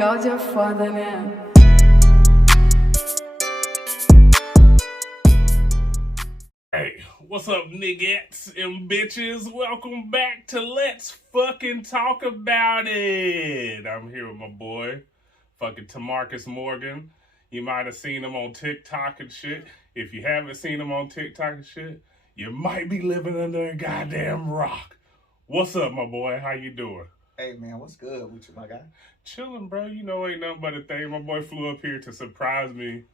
Bro-Kage é foda, né? Hey, what's up, niggas and bitches? Welcome back to Let's Fucking Talk About It. I'm here with my boy, fucking Tamarcus Morgan. You might have seen him on TikTok and shit. If you haven't seen him on TikTok and shit, you might be living under a goddamn rock. What's up, my boy? How you doing? Hey man, what's good with you, my guy? Chilling, bro. You know, ain't nothing but a thing. My boy flew up here to surprise me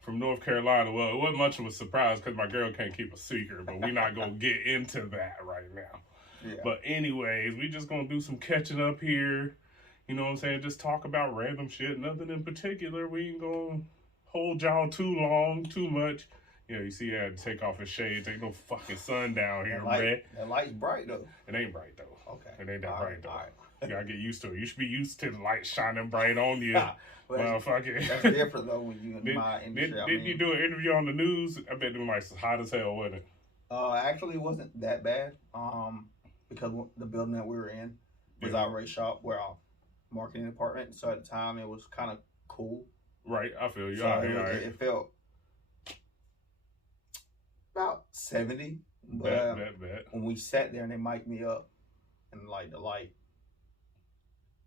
from North Carolina. Well, it wasn't much of a surprise because my girl can't keep a secret, but we're not going to get into that right now. Yeah. But anyways, we just going to do some catching up here. You know what I'm saying? Just talk about random shit. Nothing in particular. We ain't going to hold y'all too long, too much. You know, you see, I had to take off his shades. Ain't no fucking sun down here, man. That light's bright though. It ain't bright, though. Okay. It ain't that bright, though. All right. You gotta get used to it. You should be used to the light shining bright on you. Motherfucker. That's different though when you in my industry. Did you do an interview on the news? I bet it was hot as hell, wasn't it? Actually, it wasn't that bad. Because the building that we were in was our race shop, where our marketing department. So at the time, it was kind of cool. Right, I feel you. So All right. it felt about 70. But Bet. when we sat there and they mic'd me up, and like the light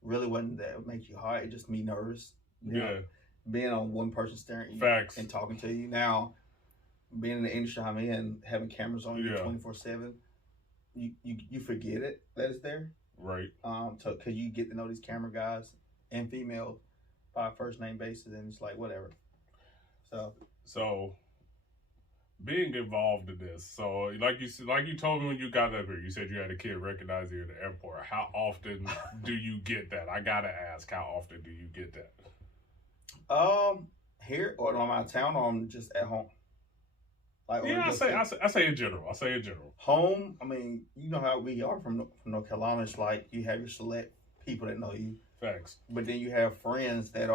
really wasn't that it make you hot. It just me nervous. You know, being on one person staring at you Facts. and talking to you. Now, being in the industry I'm in, having cameras on you 24/7, you forget it that it's there. Right. Because you get to know these camera guys and females by a first name basis, and it's like whatever. So being involved in this, so like you told me when you got up here, you said you had a kid recognize you at the airport. How often do you get that? I gotta ask, how often do you get that? Here or I'm out of town, or I'm just at home. Like I say in general. Home. I mean, you know how we are from North Carolina. It's like you have your select people that know you. Facts. But then you have friends that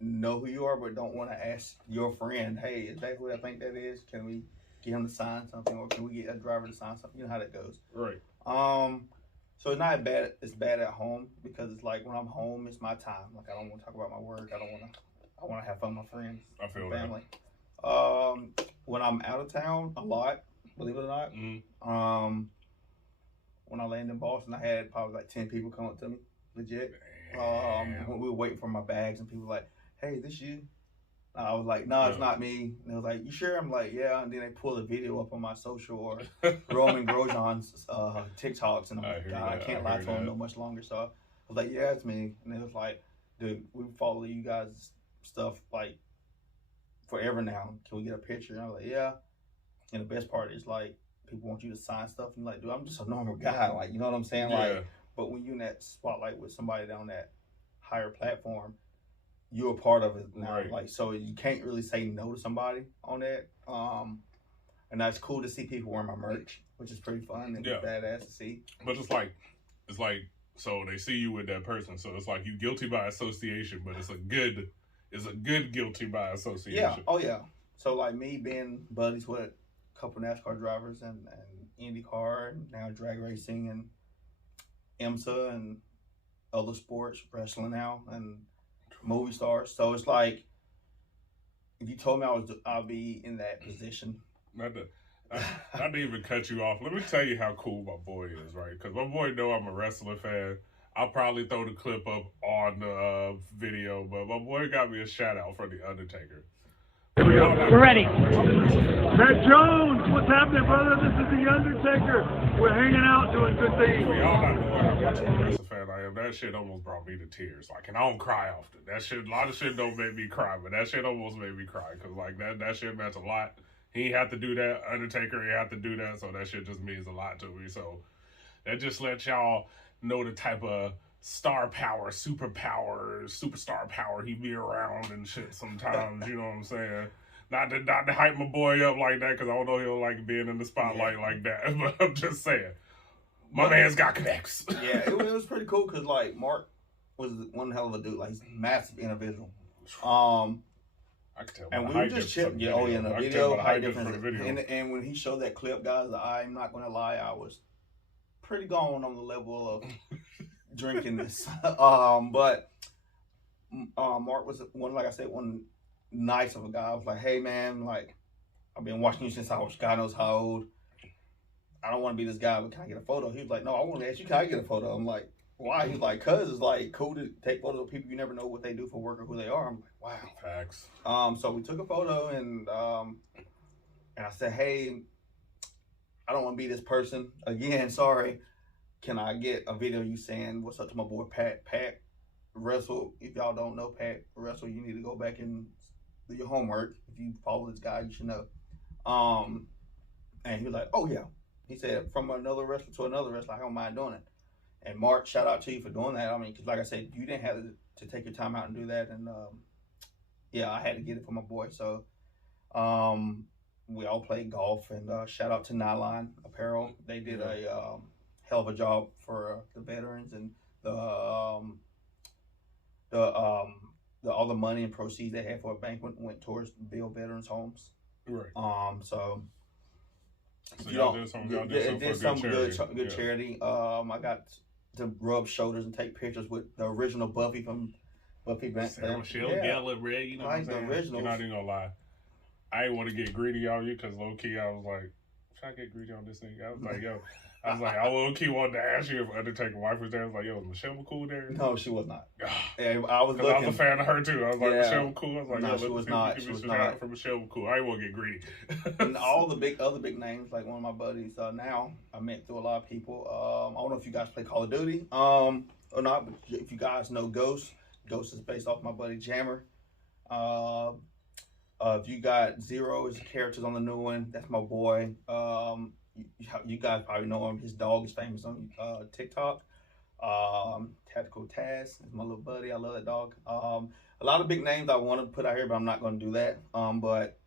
know who you are, but don't want to ask your friend, hey, is that who I think that is? Can we get him to sign something, or can we get a driver to sign something? You know how that goes. Right. So it's not bad. It's bad at home because it's like when I'm home, it's my time. Like I don't want to talk about my work. I want to have fun with my friends, I feel family. When I'm out of town, a lot, believe it or not. Mm-hmm. When I landed in Boston, I had probably like 10 people come up to me, legit. When we were waiting for my bags, and people were like, hey, this you? I was like, no, it's not me. And they was like, you sure? I'm like, yeah. And then they pull the video up on my social or Roman Grosjean's TikToks, and I'm like, God, I can't lie to them no much longer. So I was like, yeah, it's me. And they was like, dude, we follow you guys' stuff like forever now. Can we get a picture? And I was like, yeah. And the best part is like, people want you to sign stuff, and like, dude, I'm just a normal guy. Like, you know what I'm saying? Like, but when you're in that spotlight with somebody on that higher platform, you're a part of it now. Right. Like, so you can't really say no to somebody on that. And that's cool to see people wearing my merch, which is pretty fun and badass to see. But it's like, so they see you with that person, so it's like you guilty by association, but it's a good guilty by association. Yeah. Oh yeah. So like me being buddies with a couple NASCAR drivers and IndyCar and now drag racing and IMSA and other sports, wrestling now and movie stars. So it's like, if you told me I'll be in that position. Not to even cut you off. Let me tell you how cool my boy is, right? Because my boy know I'm a wrestling fan. I'll probably throw the clip up on the video, but my boy got me a shout out from The Undertaker. We're ready. Matt Jones, what's happening, brother? This is The Undertaker. We're hanging out doing good things. We all not know how much of a wrestling fan I am. That shit almost brought me to tears. Like, and I don't cry often. That shit, a lot of shit don't make me cry, but that shit almost made me cry. Because, like, that shit meant a lot. He had to do that. Undertaker, he had to do that. So that shit just means a lot to me. So that just lets y'all know the type of star power, superstar power he be around and shit sometimes. You know what I'm saying? Not to hype my boy up like that, because I don't know he'll like being in the spotlight like that. But I'm just saying, my man's got connects. Yeah, it was pretty cool because like Mark was one hell of a dude. Like he's a massive individual. I can tell. And we were just chilling. Yeah, in the video, height difference. And when he showed that clip, guys, I'm not gonna lie, I was pretty gone on the level of drinking this. But Mark was one nice of a guy. I was like, hey man, like I've been watching you since I was God knows how old. I don't want to be this guy, but can I get a photo? He was like, no, I want to ask you, can I get a photo? I'm like, why? He's like, cause it's like cool to take photos of people you never know what they do for work or who they are. I'm like, wow. Facts. So we took a photo and I said, hey, I don't want to be this person again. Sorry. Can I get a video of you saying what's up to my boy Pat? Pat wrestle. If y'all don't know Pat wrestle, you need to go back and do your homework. If you follow this guy, you should know. And he was like, oh yeah. He said, from another wrestler to another wrestler, I don't mind doing it. And Mark, shout out to you for doing that. I mean, because like I said, you didn't have to take your time out and do that. And yeah, I had to get it for my boy. So we all played golf. And shout out to Nylon Apparel. They did a hell of a job for the veterans, and all the money and proceeds they had for a banquet went towards build veterans homes. Right. So y'all did some good charity. I got to rub shoulders and take pictures with the original Buffy from Buffy Michelle Gellar, Red. You know what I'm saying? You're not even gonna lie. I didn't want to get greedy on you because low key I was like, should I get greedy on this thing? I was like, yo. I low key wanted to ask you if Undertaker's wife was there. I was like, yo, was Michelle McCool there? No, she was not. And I was looking. I was a fan of her too. I was like, Michelle McCool. I was like, no, she was not. She was not. For Michelle McCool. I didn't want to get greedy. And all the other big names, like one of my buddies now, I met through a lot of people. I don't know if you guys play Call of Duty or not, but if you guys know Ghost is based off my buddy Jammer. If you got Zero as characters on the new one, that's my boy. You guys probably know him. His dog is famous on TikTok. Tactical Taz is my little buddy. I love that dog. A lot of big names I want to put out here, but I'm not going to do that. But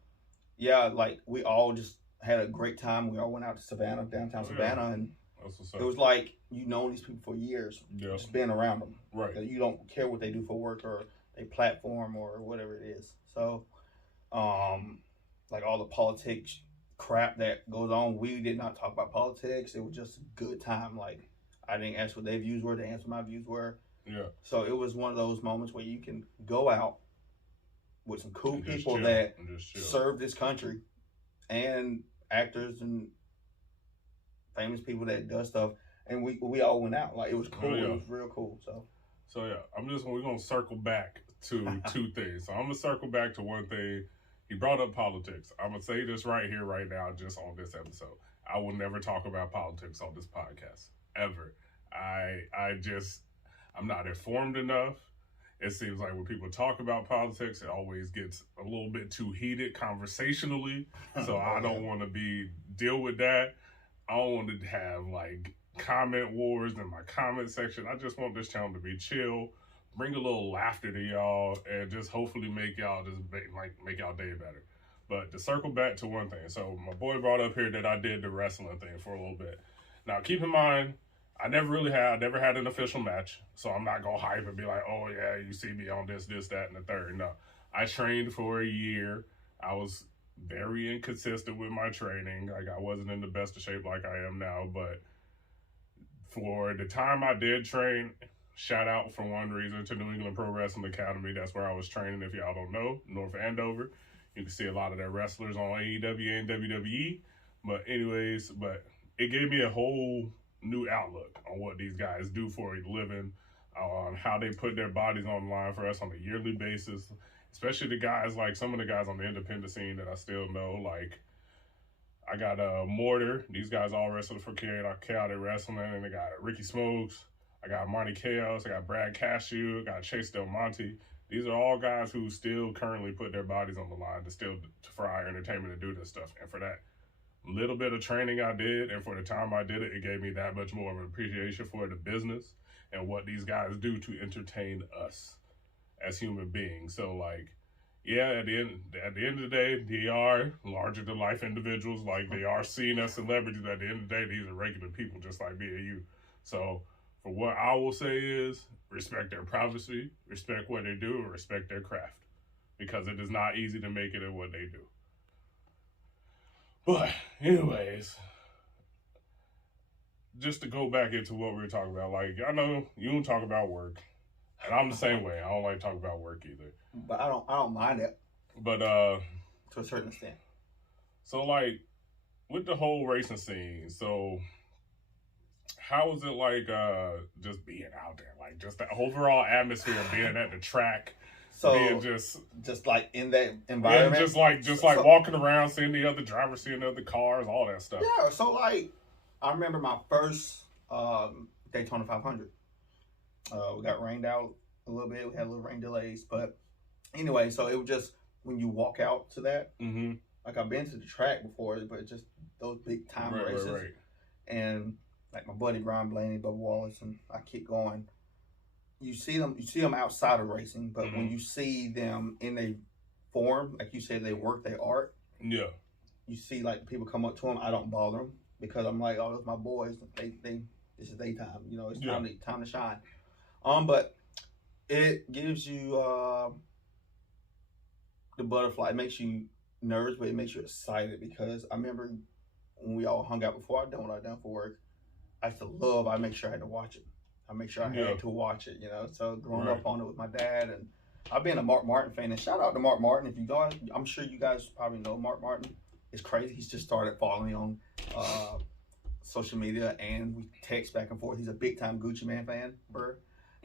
yeah, like we all just had a great time. We all went out to Savannah, downtown Savannah, and it was like you know these people for years, just being around them. Right. You don't care what they do for work or a platform or whatever it is. So, like all the politics crap that goes on, we did not talk about politics. It was just a good time. Like I didn't ask what their views were, they answered my views were. Yeah. So it was one of those moments where you can go out with some cool people that serve this country, and actors and famous people that does stuff, and we all went out. Like it was cool. It was real cool. So yeah, we're gonna circle back to two things. So I'm gonna circle back to one thing. He brought up politics. I'm going to say this right here, right now, just on this episode. I will never talk about politics on this podcast, ever. I'm not informed enough. It seems like when people talk about politics, it always gets a little bit too heated conversationally. So I don't want to deal with that. I don't want to have like comment wars in my comment section. I just want this channel to be chill. Bring a little laughter to y'all, and just hopefully make y'all make y'all day better. But to circle back to one thing, so my boy brought up here that I did the wrestling thing for a little bit. Now keep in mind, I never had an official match, so I'm not gonna hype and be like, oh yeah, you see me on this, that, and the third. No, I trained for a year. I was very inconsistent with my training. Like I wasn't in the best of shape like I am now, but for the time I did train. Shout out for one reason to New England Pro Wrestling Academy. That's where I was training. If y'all don't know, North Andover. You can see a lot of their wrestlers on AEW and WWE. But anyways, it gave me a whole new outlook on what these guys do for a living, on how they put their bodies on the line for us on a yearly basis. Especially the guys, like some of the guys on the independent scene that I still know. Like I got Mortar. These guys all wrestled for Chaotic Wrestling. And they got Ricky Smokes. I got Monty Chaos, I got Brad Cashew, I got Chase Del Monte. These are all guys who still currently put their bodies on the line for our entertainment to do this stuff. And for that little bit of training I did, and for the time I did it, it gave me that much more of an appreciation for the business and what these guys do to entertain us as human beings. So like, yeah, at the end of the day, they are larger than life individuals. Like they are seen as celebrities, but at the end of the day, these are regular people just like me and you. So for what I will say is respect their privacy, respect what they do, and respect their craft. Because it is not easy to make it at what they do. But anyways, just to go back into what we were talking about, like, I know you don't talk about work, and I'm the same way. I don't like talking about work either. But I don't mind it. But to a certain extent. So like with the whole racing scene, so how was it like just being out there, like just the overall atmosphere of being at the track? So being just like in that environment, just like walking around, seeing the other drivers, seeing the other cars, all that stuff. Yeah. So like, I remember my first Daytona 500. We got rained out a little bit. We had a little rain delays, but anyway, so it was just when you walk out to that. Mm-hmm. Like I've been to the track before, but just those big time races, right. And like my buddy Brian Blaney, Bubba Wallace, and I keep going. You see them outside of racing, but when you see them in a form, like you said, they work their art. Yeah. You see like people come up to them. I don't bother them because I'm like, oh, those my boys. They this is their time. You know, it's time to shine. But it gives you the butterfly. It makes you nervous, but it makes you excited because I remember when we all hung out before I done what I done for work. I used to love. I make sure I had to watch it. I make sure I had to watch it, you know. So growing up on it with my dad, and I've been a Mark Martin fan. And shout out to Mark Martin. If you go, I'm sure you guys probably know Mark Martin. It's crazy. He's just started following me on social media, and we text back and forth. He's a big time Gucci Man fan, bro.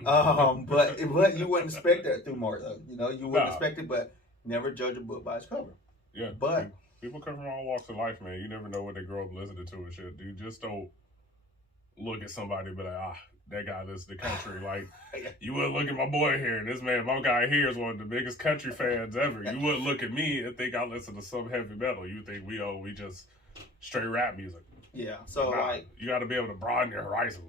But you wouldn't expect that through Mark, though. You know, you wouldn't expect it, but never judge a book by its cover. Yeah, but people come from all walks of life, man. You never know what they grow up listening to and shit. Dude, just don't look at somebody and be like, that guy listens to country. Like, you wouldn't look at my boy here, and this man, my guy here is one of the biggest country fans ever. You wouldn't look at me and think I listen to some heavy metal. You think we just straight rap music. Yeah. So like, you got to be able to broaden your horizon.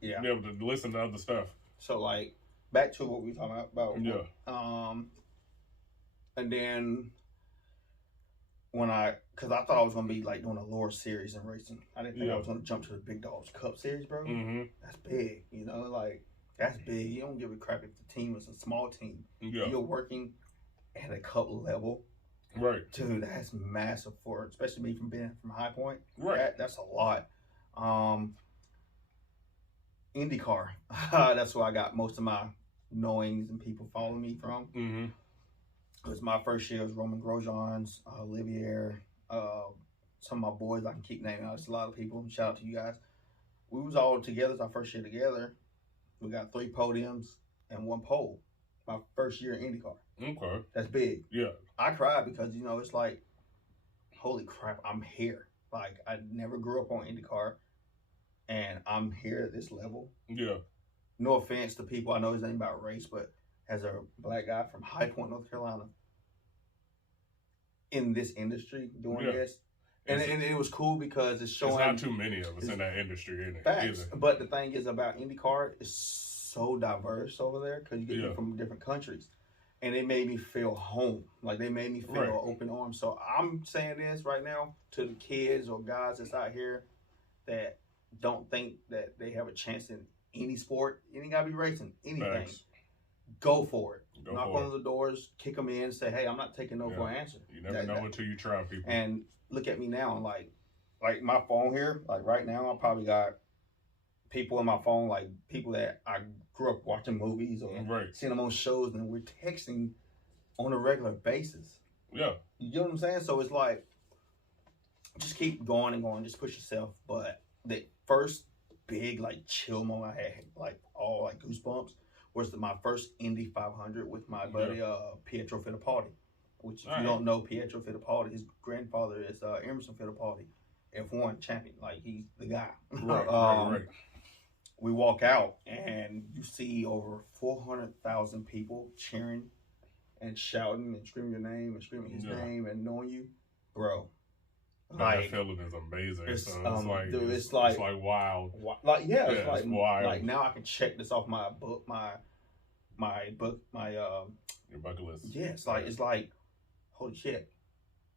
Be able to listen to other stuff. So like, back to what we were talking about. Yeah. And then because I thought I was gonna be like doing a lower series in racing. I didn't think I was gonna jump to the Big Dogs Cup series, bro. Mm-hmm. That's big, you know. Like that's big. You don't give a crap if the team is a small team. Yeah. You're working at a cup level, right? Dude, that's massive for especially me from being from High Point. Right. That's a lot. IndyCar. That's where I got most of my knowings and people following me from. Mm-hmm. It was my first year. It was Roman Grosjean's, Olivier, some of my boys I can keep naming. There's a lot of people. Shout out to you guys. We was all together. It's our first year together. We got 3 podiums and 1 pole. My first year in IndyCar. Okay. That's big. Yeah. I cried because, you know, it's like, holy crap, I'm here. Like, I never grew up on IndyCar, and I'm here at this level. Yeah. No offense to people. I know his name about race, but as a black guy from High Point, North Carolina, in this industry doing this. And it was cool because it's showing... There's not too many of us in that industry either. But the thing is about IndyCar, it's so diverse over there because you get people from different countries. And it made me feel home. Like, they made me feel open arms. So I'm saying this right now to the kids or guys that's out here that don't think that they have a chance in any sport. It ain't got to be racing. Anything. Thanks. Go for it. Knock on the doors, kick them in, say, hey, I'm not taking no for an answer. You never know until you try, people. And look at me now. Like my phone here, like right now, I probably got people in my phone, like people that I grew up watching movies or seeing them on shows, and we're texting on a regular basis. Yeah. You know what I'm saying? So it's like, just keep going and going, just push yourself. But the first big, like, chill moment I had, like, all, like, goosebumps, was my first Indy 500 with my buddy Pietro Fittipaldi, which if you don't know Pietro Fittipaldi, his grandfather is Emerson Fittipaldi, F1 champion. Like, he's the guy. Right. We walk out and you see over 400,000 people cheering and shouting and screaming your name and screaming his name and knowing you, bro. Like, that feeling is amazing. It's like wild. Like it's like wild. Like now I can check this off my book, my your bucket list. Yeah, it's like holy shit.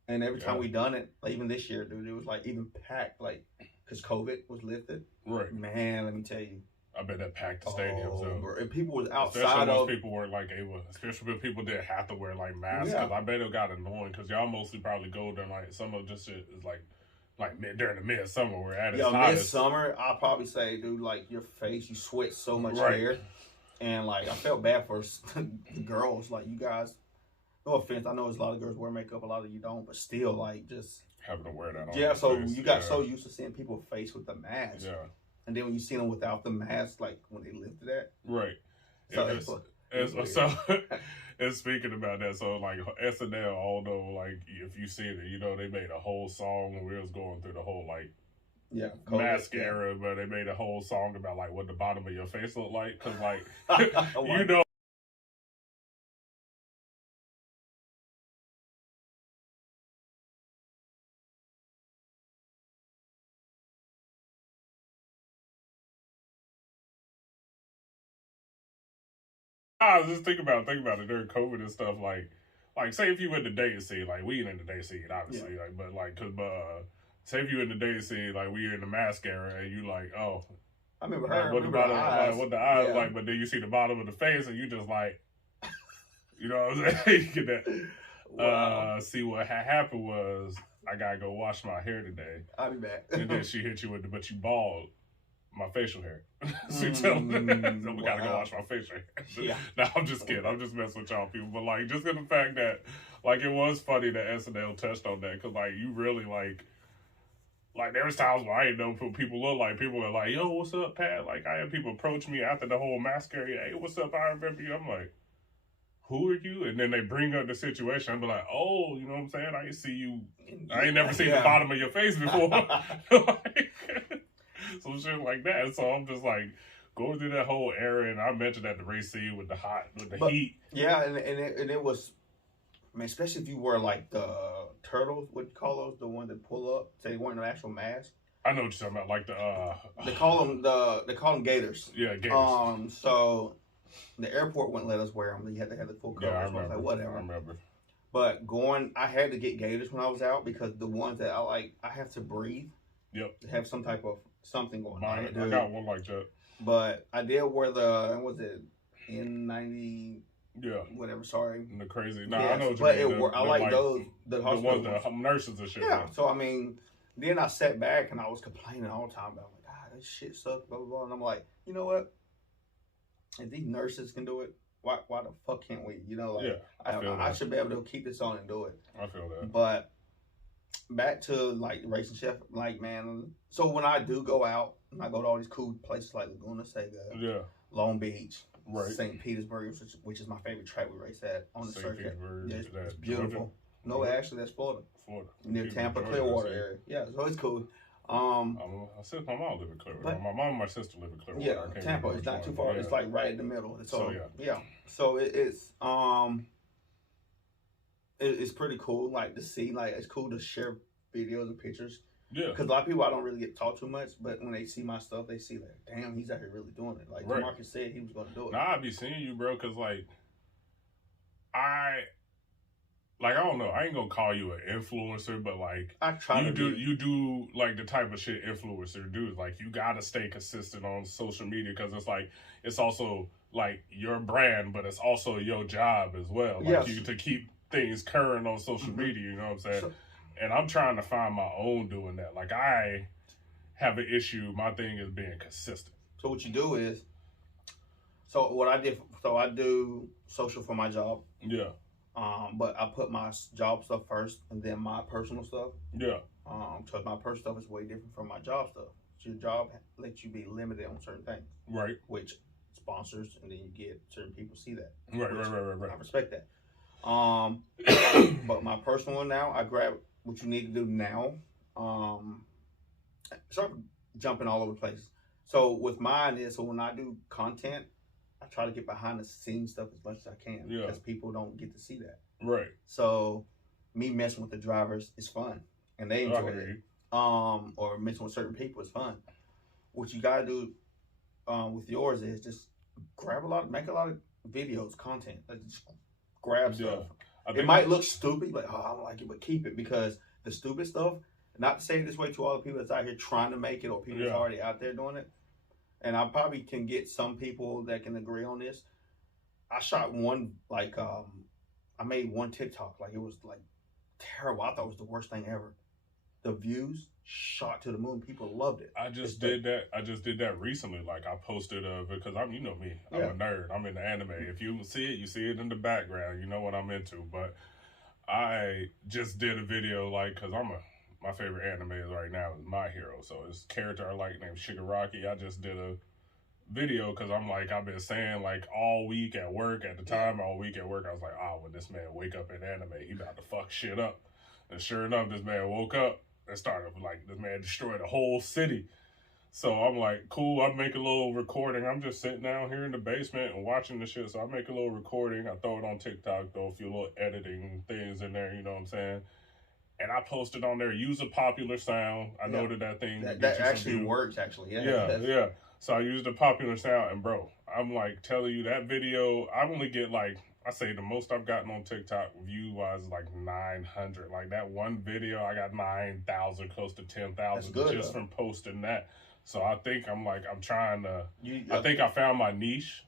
And every time we done it, like even this year, dude, it was like even packed, like because COVID was lifted. Right. Man, let me tell you. I bet that packed the stadium. And people was outside especially most people weren't like able, especially when people didn't have to wear like masks. Because I bet it got annoying because y'all mostly probably go there like some of just is like like during the midsummer where at its Yo, hottest. midsummer, I'll probably say, dude, like your face, you sweat so much Right. hair, and like I felt bad for the girls. Like you guys, no offense, I know there's a lot of girls wear makeup, a lot of you don't, but still, like just having to wear that on. yeah. So face. you got so used to seeing people face with the mask, Yeah. and then when you see them without the mask, like when they lifted that, Right. so And speaking about that, so like SNL, although like if you see it, you know they made a whole song when we was going through the whole like mask era, but they made a whole song about like what the bottom of your face looked like, because like you know. I was just thinking about it during COVID and stuff. Like say if you in the dating scene, like we in the dating scene, obviously, like but like cause say if you in the dating scene, like we in the mask era, and you like, oh, I remember like, her. what the bottom, eyes. like, what the eyes like, but then you see the bottom of the face, and you just like, you know what I'm saying? You get that. Wow. See what happened was I gotta go wash my hair today. I'll be back. And then she hit you with but you bald. My facial hair. So you tell them so we gotta go wash my facial hair. Yeah. No, I'm just kidding. I'm just messing with y'all people. But like, just in the fact that, like, it was funny that SNL touched on that because, like, you really like there was times where I didn't know what people look like. People were like, "Yo, what's up, Pat?" Like, I had people approach me after the whole mascara. Hey, what's up? I remember you. I'm like, who are you? And then they bring up the situation. I'm like, oh, you know what I'm saying? I ain't see you. I ain't never seen the bottom of your face before. Like, some shit like that. So I'm just like going through that whole era, and I mentioned that the race scene with the heat. Yeah, and it was, I mean, especially if you wear like the turtles, what do you call those? The one that pull up, so they weren't an actual mask. I know what you're talking about, like they call them gators. Yeah, gators. So the airport wouldn't let us wear them. You had to have the full coverage. Yeah, I remember. Like, whatever. I remember. But I had to get gators when I was out because the ones that I have to breathe. Yep. To have some type of something going on. I got one like that. But I did wear was it N90? Yeah. Whatever. Sorry. The crazy. No, yes, I know what but you mean. I like those. The hospital ones, the nurses and shit. Yeah. So I mean, then I sat back and I was complaining all the time about like, God, this shit sucks, blah blah blah. And I'm like, you know what? If these nurses can do it, why the fuck can't we? You know, like I should be able to keep this on and do it. I feel that. But back to like racing, like man. So when I do go out, and I go to all these cool places like Laguna Seca, Long Beach, right, St. Petersburg, which is my favorite track we race at on the circuit. Yeah, it's beautiful. Georgia? No, actually, that's Florida. Near Tampa, Clearwater area. Yeah, so it's cool. I said my mom live in Clearwater. My mom and my sister live in Clearwater. Yeah, Tampa. It's not too far. Yeah. It's like right in the middle. So yeah. So it's pretty cool. Like to see, like it's cool to share videos and pictures. Yeah. Because a lot of people I don't really get to talk too much, but when they see my stuff, they see like, damn, he's out here really doing it. Like Marcus said, he was going to do it. Nah, I be seeing you, bro. Because I don't know. I ain't gonna call you an influencer, but like I try you do like the type of shit influencer do. Like you gotta stay consistent on social media because it's also like your brand, but it's also your job as well. Like you to keep things current on social media. You know what I'm saying? And I'm trying to find my own doing that. Like I have an issue. My thing is being consistent. So what you do is, I do social for my job. Yeah. But I put my job stuff first and then my personal stuff. Yeah. Because my personal stuff is way different from my job stuff. So your job lets you be limited on certain things. Right. Which sponsors, and then you get certain people see that. Right. I respect that. But my personal one now, I grab what you need to do now. Start jumping all over the place. So with mine is, so when I do content, I try to get behind the scenes stuff as much as I can because people don't get to see that. Right. So me messing with the drivers is fun and they enjoy it. Or messing with certain people is fun. What you gotta do with yours is just make a lot of videos, content. Like just grab stuff. It might look stupid, like, oh, I don't like it, but keep it because the stupid stuff, not to say it this way to all the people that's out here trying to make it or people that's already out there doing it. And I probably can get some people that can agree on this. I shot one, I made one TikTok. Like, it was, terrible. I thought it was the worst thing ever. The views shot to the moon. People loved it. I just did that recently. Like I posted because you know me, I'm a nerd. I'm into anime. If you see it in the background. You know what I'm into. But I just did a video because my favorite anime right now is My Hero. So it's a character I like named Shigaraki. I just did a video because I've been saying all week at work I was like, when this man wake up in anime, he about to fuck shit up. And sure enough, this man woke up and started this man destroyed a whole city. So I'm like, cool, I make a little recording. I'm just sitting down here in the basement and watching the shit. So I make a little recording. I throw it on TikTok, throw a few little editing things in there, you know what I'm saying? And I posted on there, use a popular sound. I know that thing that actually works, actually. Yeah. So I used a popular sound, and bro, I'm telling you, that video, I only get I say the most I've gotten on TikTok view-wise is 900. That one video, I got 9,000, close to 10,000 just from posting that. So I think I'm trying to, I think I found my niche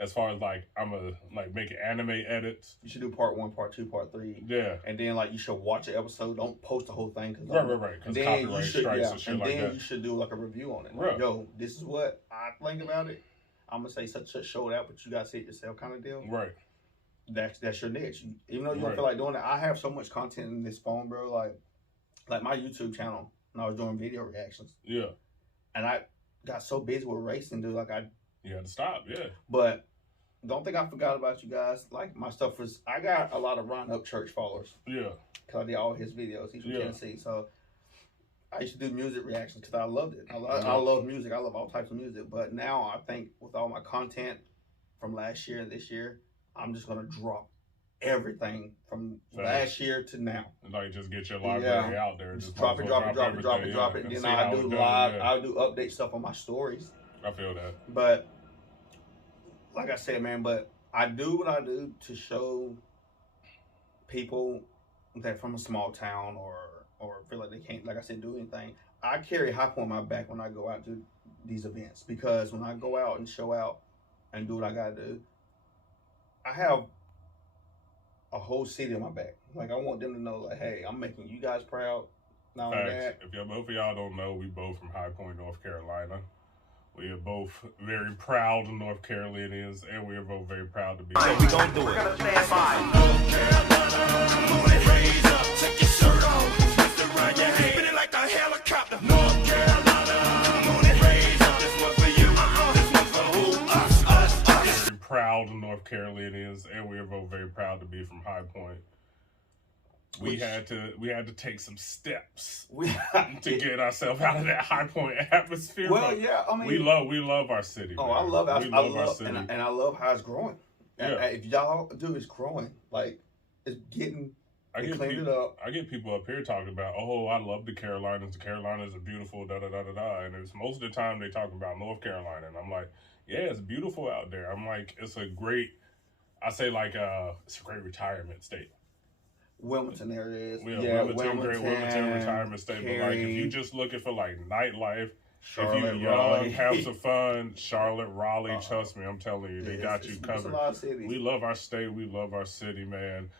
as far as I'm making anime edits. You should do part 1, part 2, part 3. Yeah. And then you should watch an episode. Don't post the whole thing. Right. Because copyright strikes and shit like that. And then you should do a review on it. Yo, this is what I think about it. I'm going to say such show it out, but you got to see it yourself kind of deal. Right. That's your niche. Even though you don't feel like doing it, I have so much content in this phone, bro. Like my YouTube channel, and I was doing video reactions. Yeah. And I got so busy with racing, dude. You had to stop, yeah. But don't think I forgot about you guys. My stuff I got a lot of Ron Upchurch followers. Yeah. Because I did all his videos. He's from Tennessee. So I used to do music reactions because I loved it. I love music. I love all types of music. But now I think with all my content from last year and this year, I'm just going to drop everything from last year to now. And just get your library out there. Just drop it. And then I do live. I do update stuff on my stories. I feel that. But like I said, man, but I do what I do to show people that from a small town or feel like they can't, like I said, do anything. I carry High Point on my back when I go out to these events, because when I go out and show out and do what I gotta do, I have a whole city on my back. I want them to know, hey, I'm making you guys proud. Not only that. If both of y'all don't know, we both from High Point, North Carolina. We are both very proud North Carolinians, and we are both very proud to be. So we gonna do it. North Carolina, raise up, take your shirt off, twist around your head, spin it like a helicopter. North Carolina, raise up, this one for you, this one for who? Us. Very proud North Carolinians, and we are both very proud to be from High Point. We had to take some steps to get ourselves out of that High Point atmosphere. Well, yeah, I mean, we love our city. Oh, man. I love our city, and I love how it's growing. Yeah. If y'all do, it's growing. It's getting. They cleaned it up. I get people up here talking about, oh, I love the Carolinas. The Carolinas are beautiful, da da da da da. And it's most of the time they talk about North Carolina, and I'm like, yeah, it's beautiful out there. I'm like, it's a great. It's a great retirement state. Wilmington area is. Wilmington retirement state. Cary, but if you just looking for nightlife, Charlotte, if you young, Raleigh. have some fun, Charlotte, Raleigh, trust me, I'm telling you, they got you covered. It's a lot of cities. We love our state. We love our city, man.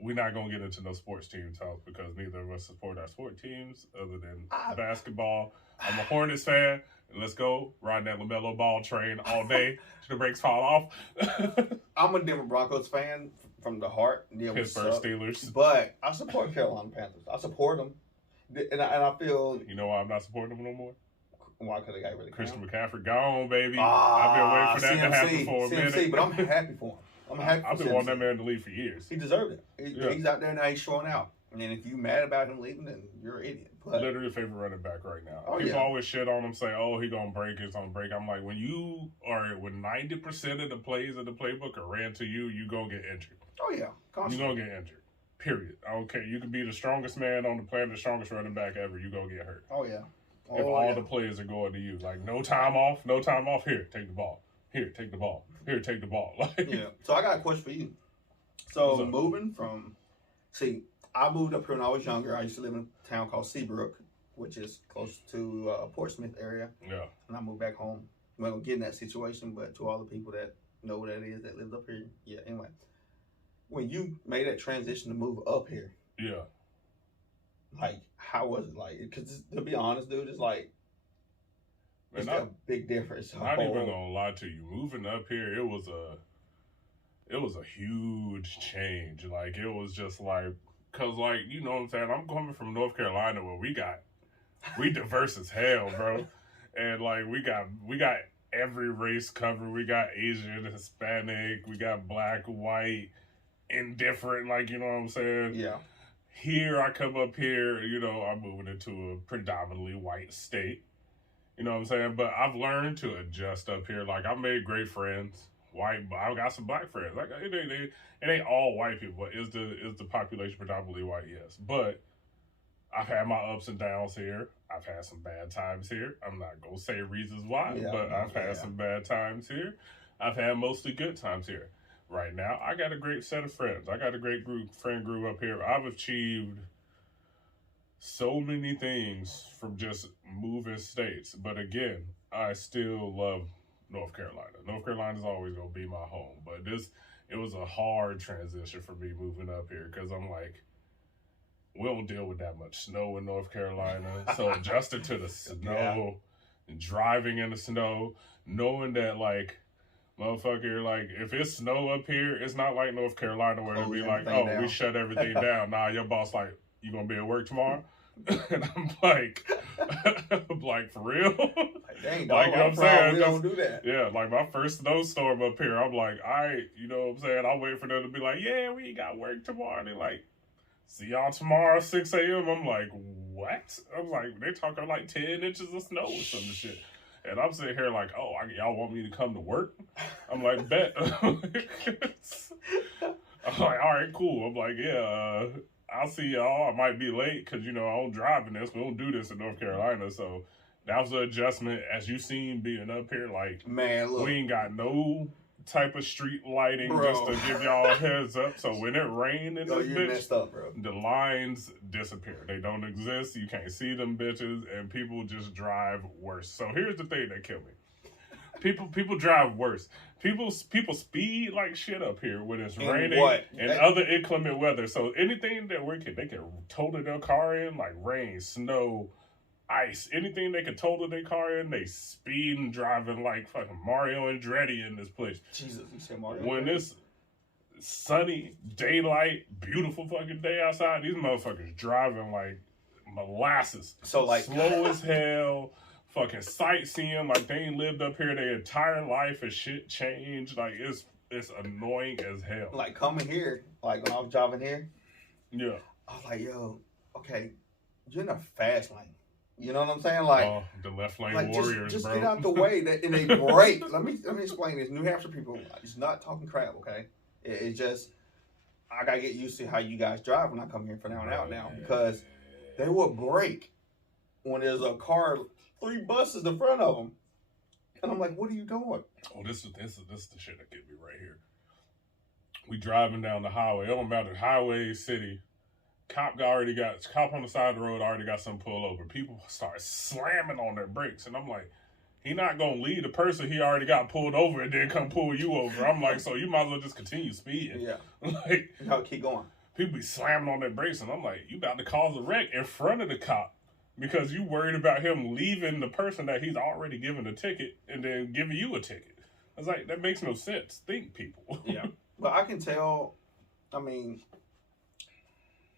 We're not going to get into no sports team talk because neither of us support our sport teams other than basketball. I'm a Hornets fan. And let's go. Riding that LaMelo Ball train all day till the brakes fall off. I'm a Denver Broncos fan from the heart. Yeah, Pittsburgh Steelers. But I support Carolina Panthers. I support them. And I feel... You know why I'm not supporting them no more? Why? Because they got really Christian McCaffrey gone, baby. I've been waiting for that to happen for a minute. But I'm happy for him. I've been wanting that man to leave for years. He deserved it. He's out there now. He's showing out. And if you mad about him leaving, then you're an idiot. But, literally favorite running back right now. People always shit on him, say, "Oh, he gonna break. It's gonna break." I'm like, when 90% of the plays of the playbook are ran to you, you gonna get injured. Oh yeah, constantly. You gonna get injured. Period. I don't care. You can be the strongest man on the planet, the strongest running back ever. You gonna get hurt. Oh yeah. If all the plays are going to you, no time off. Here, take the ball. Here, take the ball. Here, take the ball. Yeah. So I got a question for you. So moving from, I moved up here when I was younger. I used to live in a town called Seabrook, which is close to Portsmouth area. Yeah. And I moved back home. I'm not going to get in that situation, but to all the people that know what that is, that lives up here. Yeah, anyway. When you made that transition to move up here. Yeah. Like, how was it like? Because to be honest, dude, it's like it's a big difference. Not even gonna lie to you. Moving up here, it was a huge change. Like it was just like, cause like you know what I'm saying. I'm coming from North Carolina where we diverse as hell, bro, and like we got every race covered. We got Asian, Hispanic, we got black, white, indifferent. Like you know what I'm saying. Yeah. Here I come up here, you know, I'm moving into a predominantly white state. You know what I'm saying? But I've learned to adjust up here. Like, I've made great friends. White, but I've got some black friends. Like, it ain't all white people. Is the population predominantly white? Yes. But I've had my ups and downs here. I've had some bad times here. I'm not going to say reasons why, but I've had some bad times here. I've had mostly good times here. Right now, I got a great set of friends. I got a great friend group up here. I've achieved so many things from just moving states. But again, I still love North Carolina. North Carolina is always going to be my home. But it was a hard transition for me moving up here because I'm like, we don't deal with that much snow in North Carolina. So adjusting to the snow, driving in the snow, knowing that like, motherfucker, like, if it's snow up here, it's not like North Carolina where it'll be like, oh, we shut everything down. Nah, your boss like, you gonna be at work tomorrow? And I'm like, for real? Dang, like, you know what I'm saying? We don't do that. Yeah, like my first snowstorm up here, I'm like, you know what I'm saying? I'll wait for them to be like, yeah, we got work tomorrow. And they're like, see y'all tomorrow, 6 a.m. I'm like, what? I'm like, they talking like 10 inches of snow or some shit. And I'm sitting here like, oh, y'all want me to come to work? I'm like, bet. I'm like, all right, cool. I'm like, yeah, I'll see y'all. I might be late because, you know, I don't drive in this. We don't do this in North Carolina. So that was an adjustment. As you seen being up here, like, man, look, we ain't got no type of street lighting just to give y'all a heads up. So when it rained in this bitch, messed up, bro. The lines disappear. They don't exist. You can't see them bitches, and people just drive worse. So here's the thing that killed me. People drive worse. People speed like shit up here when it's raining and other inclement weather. So anything that they can total their car in, like rain, snow, ice, anything they can total their car in, they speed and driving like fucking Mario Andretti in this place. Jesus, you said Mario. When it's sunny, daylight, beautiful fucking day outside, these motherfuckers driving like molasses. So like slow as hell, fucking sightseeing like they ain't lived up here their entire life and shit changed. Like it's annoying as hell. Like coming here, like when I was driving here, yeah, I was like, yo, okay, you're in a fast lane. You know what I'm saying? Like the left lane like warriors, just bro. Get out the way. And they break. let me explain this. New Hampshire people, it's not talking crap, okay? It's just I gotta get used to how you guys drive when I come here for now and out now because they will break when there's a car, 3 buses in front of them, and I'm like, what are you doing? Oh, this is the shit that get me right here. We driving down the highway. It don't matter highway, city. Cop on the side of the road already got some pull over. People start slamming on their brakes, and I'm like, he not gonna lead the person he already got pulled over and then come pull you over. I'm like, so you might as well just continue speeding. Yeah, like no, keep going. People be slamming on their brakes, and I'm like, you about to cause a wreck in front of the cop because you worried about him leaving the person that he's already given a ticket and then giving you a ticket. I was like, that makes no sense. Think, people. Yeah, but I can tell. I mean,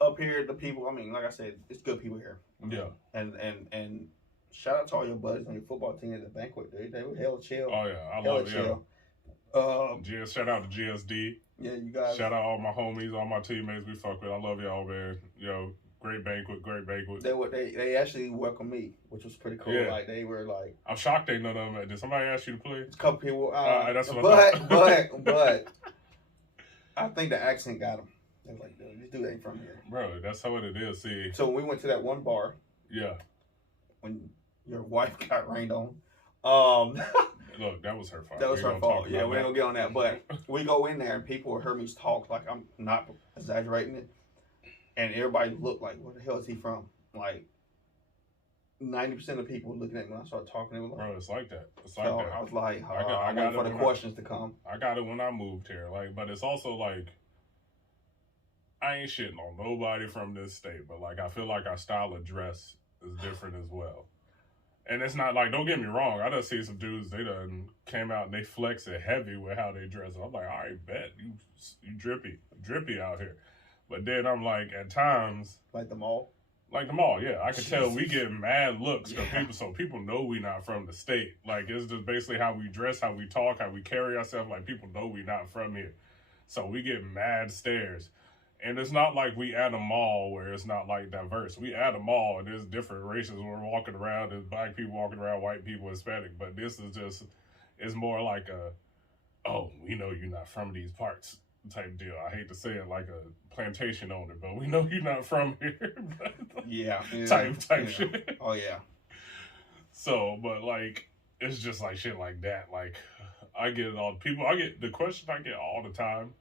up here, the people. I mean, like I said, it's good people here. Yeah, and shout out to all your buddies on your football team at the banquet, dude. They were hella chill. Oh yeah, I love it. Shout out to GSD. Yeah, you guys. Shout out all my homies, all my teammates we fuck with. I love y'all, man. Yo, great banquet. They actually welcomed me, which was pretty cool. Yeah. Like they were like, I'm shocked they none of them. Did somebody ask you to play? A couple people. That's what but I think the accent got them. They was like, dude, this dude ain't from here. Bro, that's how it is. See. So when we went to that one bar. Yeah. When your wife got rained on. Look, that was her fault. That was her fault. Yeah, we ain't gonna get on that. But we go in there and people heard me talk, like I'm not exaggerating it. And everybody looked like, where the hell is he from? Like 90% of people looking at me when I started talking. They were like, bro, it's like that. It's like that. I was like, I got for the questions to come. I got it when I moved here. Like, but it's also like, I ain't shitting on nobody from this state, but like I feel like our style of dress is different as well. And it's not like, don't get me wrong, I done see some dudes, they done came out and they flex it heavy with how they dress. I'm like, all right, bet, you drippy out here. But then I'm like, at times... Like the mall? Like the mall, yeah. I can tell we get mad looks because people know we not from the state. Like, it's just basically how we dress, how we talk, how we carry ourselves. Like, people know we not from here. So we get mad stares. And it's not like we at a mall where it's not like diverse. We at a mall and there's different races. We're walking around. There's black people walking around, white people, Hispanic. But this is just, it's more like oh, we know you're not from these parts type deal. I hate to say it like a plantation owner, but we know you're not from here. yeah. Type shit. Oh, yeah. So, but like, it's just like shit like that. Like, I get the question I get all the time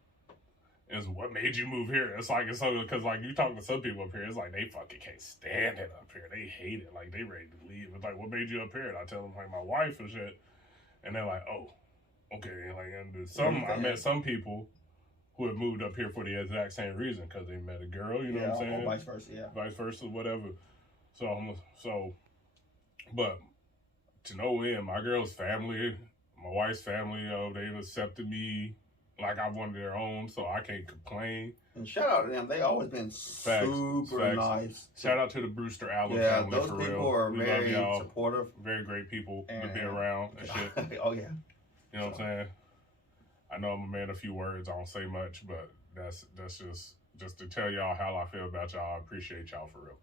is what made you move here? It's like, it's so, because like you talk to some people up here, it's like they fucking can't stand it up here. They hate it. Like they ready to leave. It's like, what made you up here? And I tell them like my wife and shit. And they're like, oh, okay. And like, and I met some people who have moved up here for the exact same reason because they met a girl, you know what I'm saying? Or vice versa, yeah. Vice versa, whatever. But to no end, my girl's family, my wife's family, they've accepted me like I'm one of their own, so I can't complain. And shout out to them. They always been super nice. Shout out to the Brewster Allen family, those for people real. are We very love y'all. supportive. Very great people to be around and shit. Oh, yeah. You know what I'm saying? I know I'm a man of few words. I don't say much, but that's just to tell y'all how I feel about y'all. I appreciate y'all for real.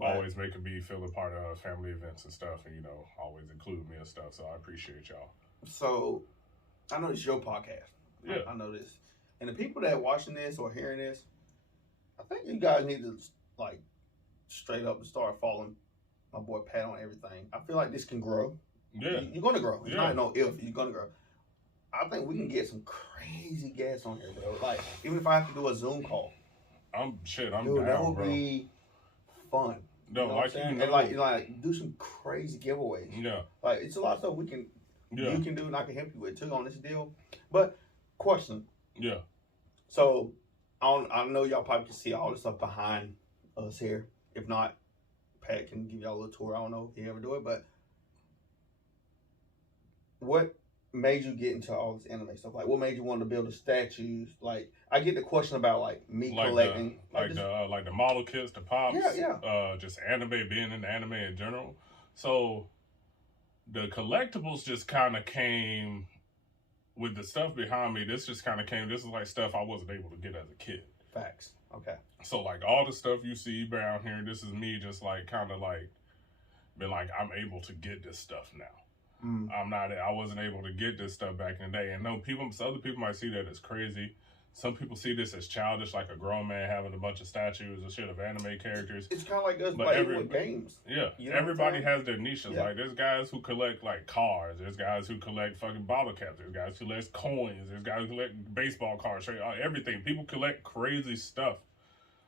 Always making me feel a part of family events and stuff, and always include me and stuff. So I appreciate y'all. So I know this is your podcast. Yeah, I know this, and the people that are watching this or hearing this, I think you guys need to like straight up and start following my boy Pat on everything. I feel like this can grow. Yeah, you're gonna grow. It's Yeah. not no if you're gonna grow. I think we can get some crazy guests on here, bro. Like even if I have to do a Zoom call, I'm dude, down, that would bro. be fun. No, you know like what I'm saying? And like do some crazy giveaways. Yeah, Like it's a lot of stuff we can yeah, you can do and I can help you with too on this deal. But question. yeah. So I know y'all probably can see all the stuff behind us here. If not, Pat can give y'all a little tour. I don't know if he ever do it, but what made you get into all this anime stuff? Like, what made you want to build the statues? Like, I get the question about like me collecting, like the model kits, the pops, yeah. Just anime, being in anime in general. So the collectibles just kind of came with the stuff behind me. This just kind of came. This is like stuff I wasn't able to get as a kid. Facts. Okay. So like all the stuff you see around here, this is me just like kind of like been like I'm able to get this stuff now. I wasn't able to get this stuff back in the day. And no, other people might see that as crazy. Some people see this as childish, like a grown man having a bunch of statues and shit of anime characters. It's kind of like us playing with games. Yeah, you know everybody has their niches. Yeah. Like there's guys who collect like cars. There's guys who collect fucking bottle caps. There's guys who collect coins. There's guys who collect baseball cards. Everything. People collect crazy stuff.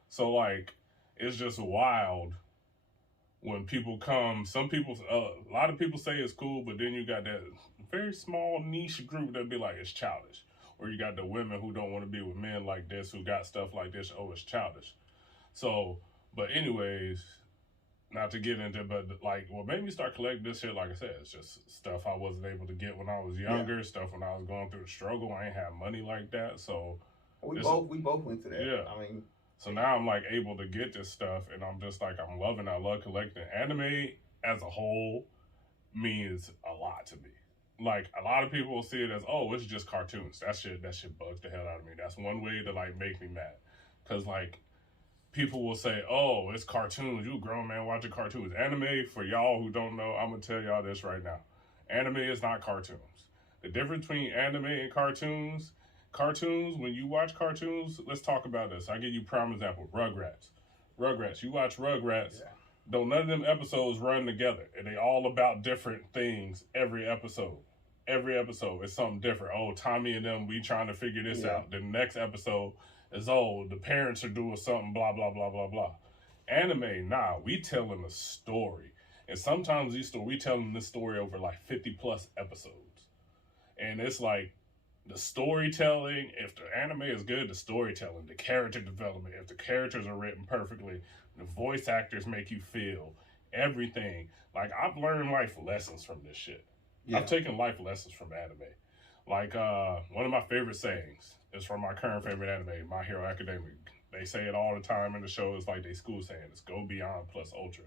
So like, it's just wild. When people come, a lot of people say it's cool, but then you got that very small niche group that be like, it's childish. Or you got the women who don't want to be with men like this, who got stuff like this, oh, it's childish. So, but anyways, not to get into, but like, what made me start collecting this shit, like I said, it's just stuff I wasn't able to get when I was younger, stuff when I was going through the struggle. I ain't have money like that, so. We both went through that. Yeah. I mean. So now I'm like able to get this stuff, and I'm just like, I love collecting. Anime as a whole means a lot to me. Like a lot of people will see it as, oh, it's just cartoons. That shit bugs the hell out of me. That's one way to like make me mad. Cause like people will say, oh, it's cartoons. You a grown man watching cartoons. Anime, for y'all who don't know, I'm gonna tell y'all this right now. Anime is not cartoons. The difference between anime and cartoons, when you watch cartoons, let's talk about this. I give you a prime example. Rugrats. You watch Rugrats. Yeah. Though none of them episodes run together. And they all about different things every episode. Every episode is something different. Oh, Tommy and them, we trying to figure this out. The next episode is, oh, the parents are doing something, blah, blah, blah, blah, blah. Anime, nah, we telling a story. And sometimes we telling this story over like 50 plus episodes. And it's like, the storytelling, if the anime is good, the storytelling, the character development, if the characters are written perfectly, the voice actors make you feel everything. Like, I've learned life lessons from this shit. Yeah. I've taken life lessons from anime. Like, one of my favorite sayings is from my current favorite anime, My Hero Academia. They say it all the time in the show. It's like they school saying, it's go beyond plus ultra.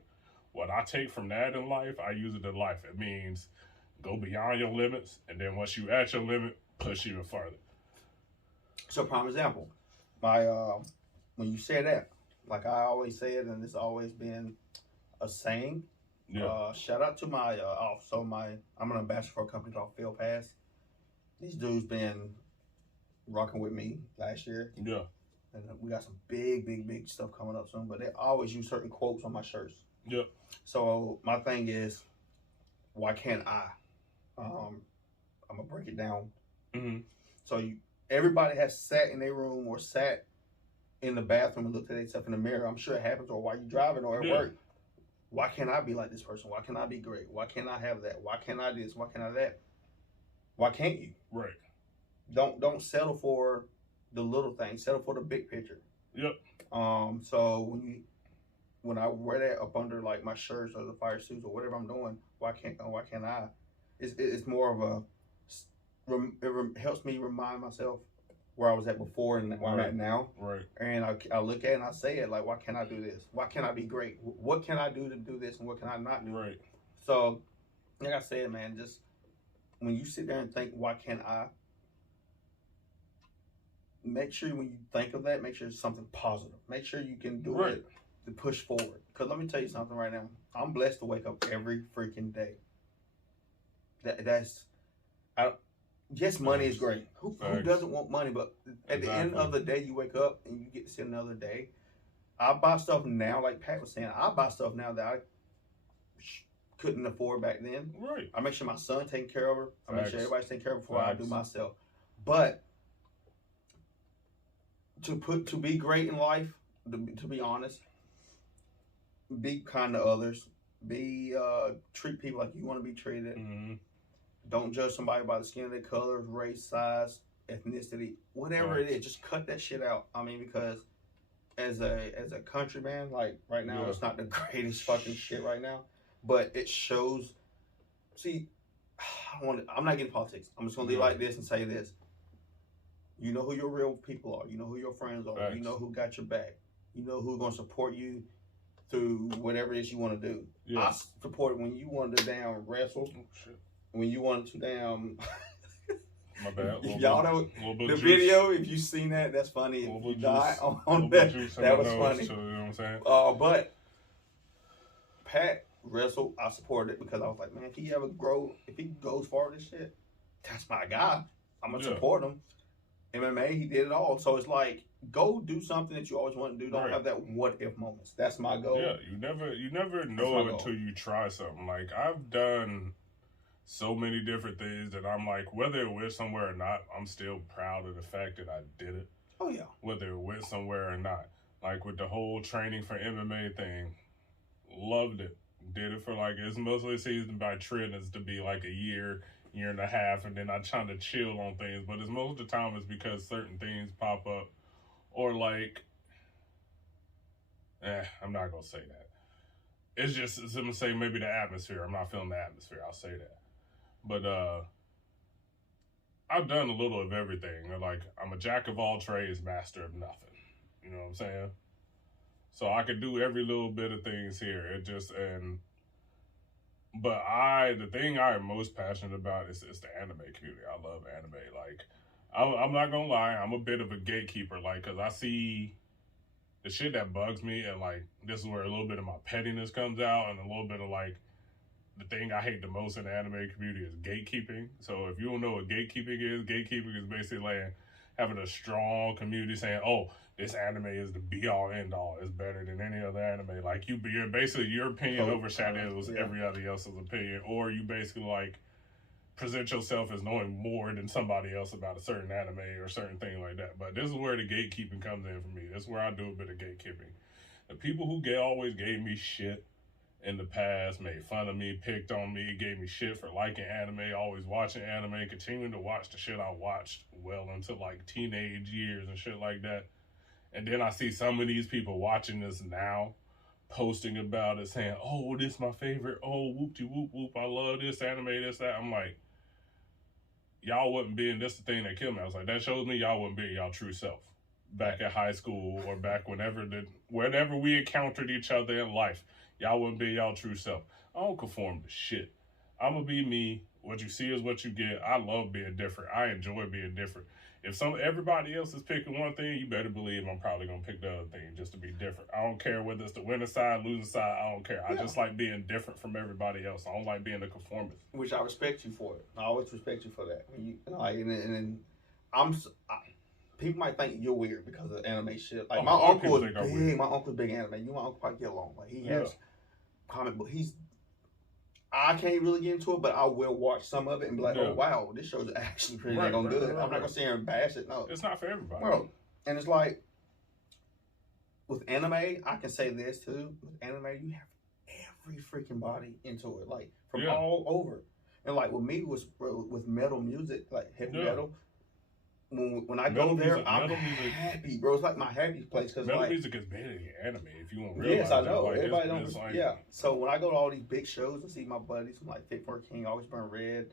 What I take from that in life, I use it in life. It means go beyond your limits, and then once you at your limit, push even further. So, prime example, my when you say that, like I always say it, and it's always been a saying. Yeah. Shout out to my I'm an ambassador for a company called Field Pass. These dudes been rocking with me last year. Yeah. And we got some big stuff coming up soon. But they always use certain quotes on my shirts. Yeah. So my thing is, why can't I? I'm gonna break it down. Mm-hmm. So everybody has sat in their room or sat in the bathroom and looked at themselves in the mirror. I'm sure it happens, or while you're driving or at work. Why can't I be like this person? Why can't I be great? Why can't I have that? Why can't I do this? Why can't I that? Why can't you? Right. Don't settle for the little things. Settle for the big picture. Yep. So when I wear that up under like my shirts or the fire suits or whatever I'm doing, why can't I? It's more of a it helps me remind myself where I was at before and where I'm at now. Right. And I look at it and I say it like, why can't I do this? Why can't I be great? What can I do to do this and what can I not do? Right. So, like I said, man, just when you sit there and think, why can't I? Make sure when you think of that, make sure it's something positive. Make sure you can do it to push forward. Because let me tell you something right now. I'm blessed to wake up every freaking day. Yes, money is great. Who doesn't want money? But at the end of the day, you wake up and you get to see another day. I buy stuff now, like Pat was saying. I buy stuff now that I couldn't afford back then. Right. I make sure my son taken care of her. I make sure everybody's taken care of before I do myself. But to be great in life, to be honest, be kind to others. Treat people like you want to be treated. Mm-hmm. Don't judge somebody by the skin of their color, race, size, ethnicity, whatever it is. Just cut that shit out. I mean, because as a countryman, like right now, it's not the greatest fucking shit right now, but it shows. See, I'm not getting politics. I'm just gonna leave like this and say this. You know who your real people are. You know who your friends are. Facts. You know who got your back. You know who's gonna support you through whatever it is you want to do. Yeah. I support when you wanted to damn wrestle. Oh, shit. When you wanted to damn. My bad. Y'all know the video. If you seen that, that's funny. If you die on that, that was funny. You know what I'm saying? But Pat wrestled. I supported it because I was like, man, if he ever grow, if he goes far this shit, that's my guy. I'm gonna support him. MMA, he did it all. So it's like, go do something that you always want to do. Don't have that what if moments. That's my goal. Yeah, you never know until you try something. Like, I've done so many different things that I'm like, whether it went somewhere or not, I'm still proud of the fact that I did it. Oh yeah. Whether it went somewhere or not. Like with the whole training for MMA thing, loved it. Did it for like, it's mostly seasoned by trends to be like a year and a half, and then I try to chill on things, but it's most of the time it's because certain things pop up, or like, I'm not gonna say that. It's just, I'm gonna say maybe the atmosphere. I'm not feeling the atmosphere. I'll say that. But I've done a little of everything. Like, I'm a jack of all trades, master of nothing. You know what I'm saying? So I could do every little bit of things here. But the thing I am most passionate about is the anime community. I love anime. Like, I'm not gonna lie, I'm a bit of a gatekeeper. Like, cause I see the shit that bugs me, and like, this is where a little bit of my pettiness comes out, and a little bit of like, the thing I hate the most in the anime community is gatekeeping. So if you don't know what gatekeeping is basically like having a strong community saying, oh, this anime is the be-all, end-all. It's better than any other anime. Like, basically, your opinion overshadows everybody else's opinion. Or you basically, like, present yourself as knowing more than somebody else about a certain anime or certain thing like that. But this is where the gatekeeping comes in for me. This is where I do a bit of gatekeeping. The people who always gave me shit in the past, made fun of me, picked on me, gave me shit for liking anime, always watching anime, continuing to watch the shit I watched well into like teenage years and shit like that. And then I see some of these people watching this now, posting about it, saying, oh, this is my favorite, oh, whoop-de-whoop-whoop, I love this anime, this, that. I'm like, y'all wasn't being, this the thing that killed me. I was like, that shows me y'all wasn't being y'all true self back at high school or back whenever we encountered each other in life. Y'all wouldn't be y'all true self. I don't conform to shit. I'm going to be me. What you see is what you get. I love being different. I enjoy being different. If everybody else is picking one thing, you better believe I'm probably going to pick the other thing just to be different. I don't care whether it's the winning side, losing side. I don't care. I just like being different from everybody else. I don't like being a conformist. Which I respect you for it. I always respect you for that. People might think you're weird because of anime shit. Like my uncle is big. My uncle's big anime. You and my uncle probably get along. Like he has comic book. I can't really get into it, but I will watch some of it and be like, oh wow, this show's actually pretty good. I'm not gonna sit here and bash it. No, it's not for everybody. Well, and it's like with anime, I can say this too. With anime, you have every freaking body into it, like from all over. And like with me with metal music, like heavy metal. When I go there, I'm happy, bro. It's like my happy place because metal music is better than anime. If you want to realize, yes, I know. Like, everybody don't. Yeah. So when I go to all these big shows and see my buddies, I'm like Fit for a King, Always Burn Red.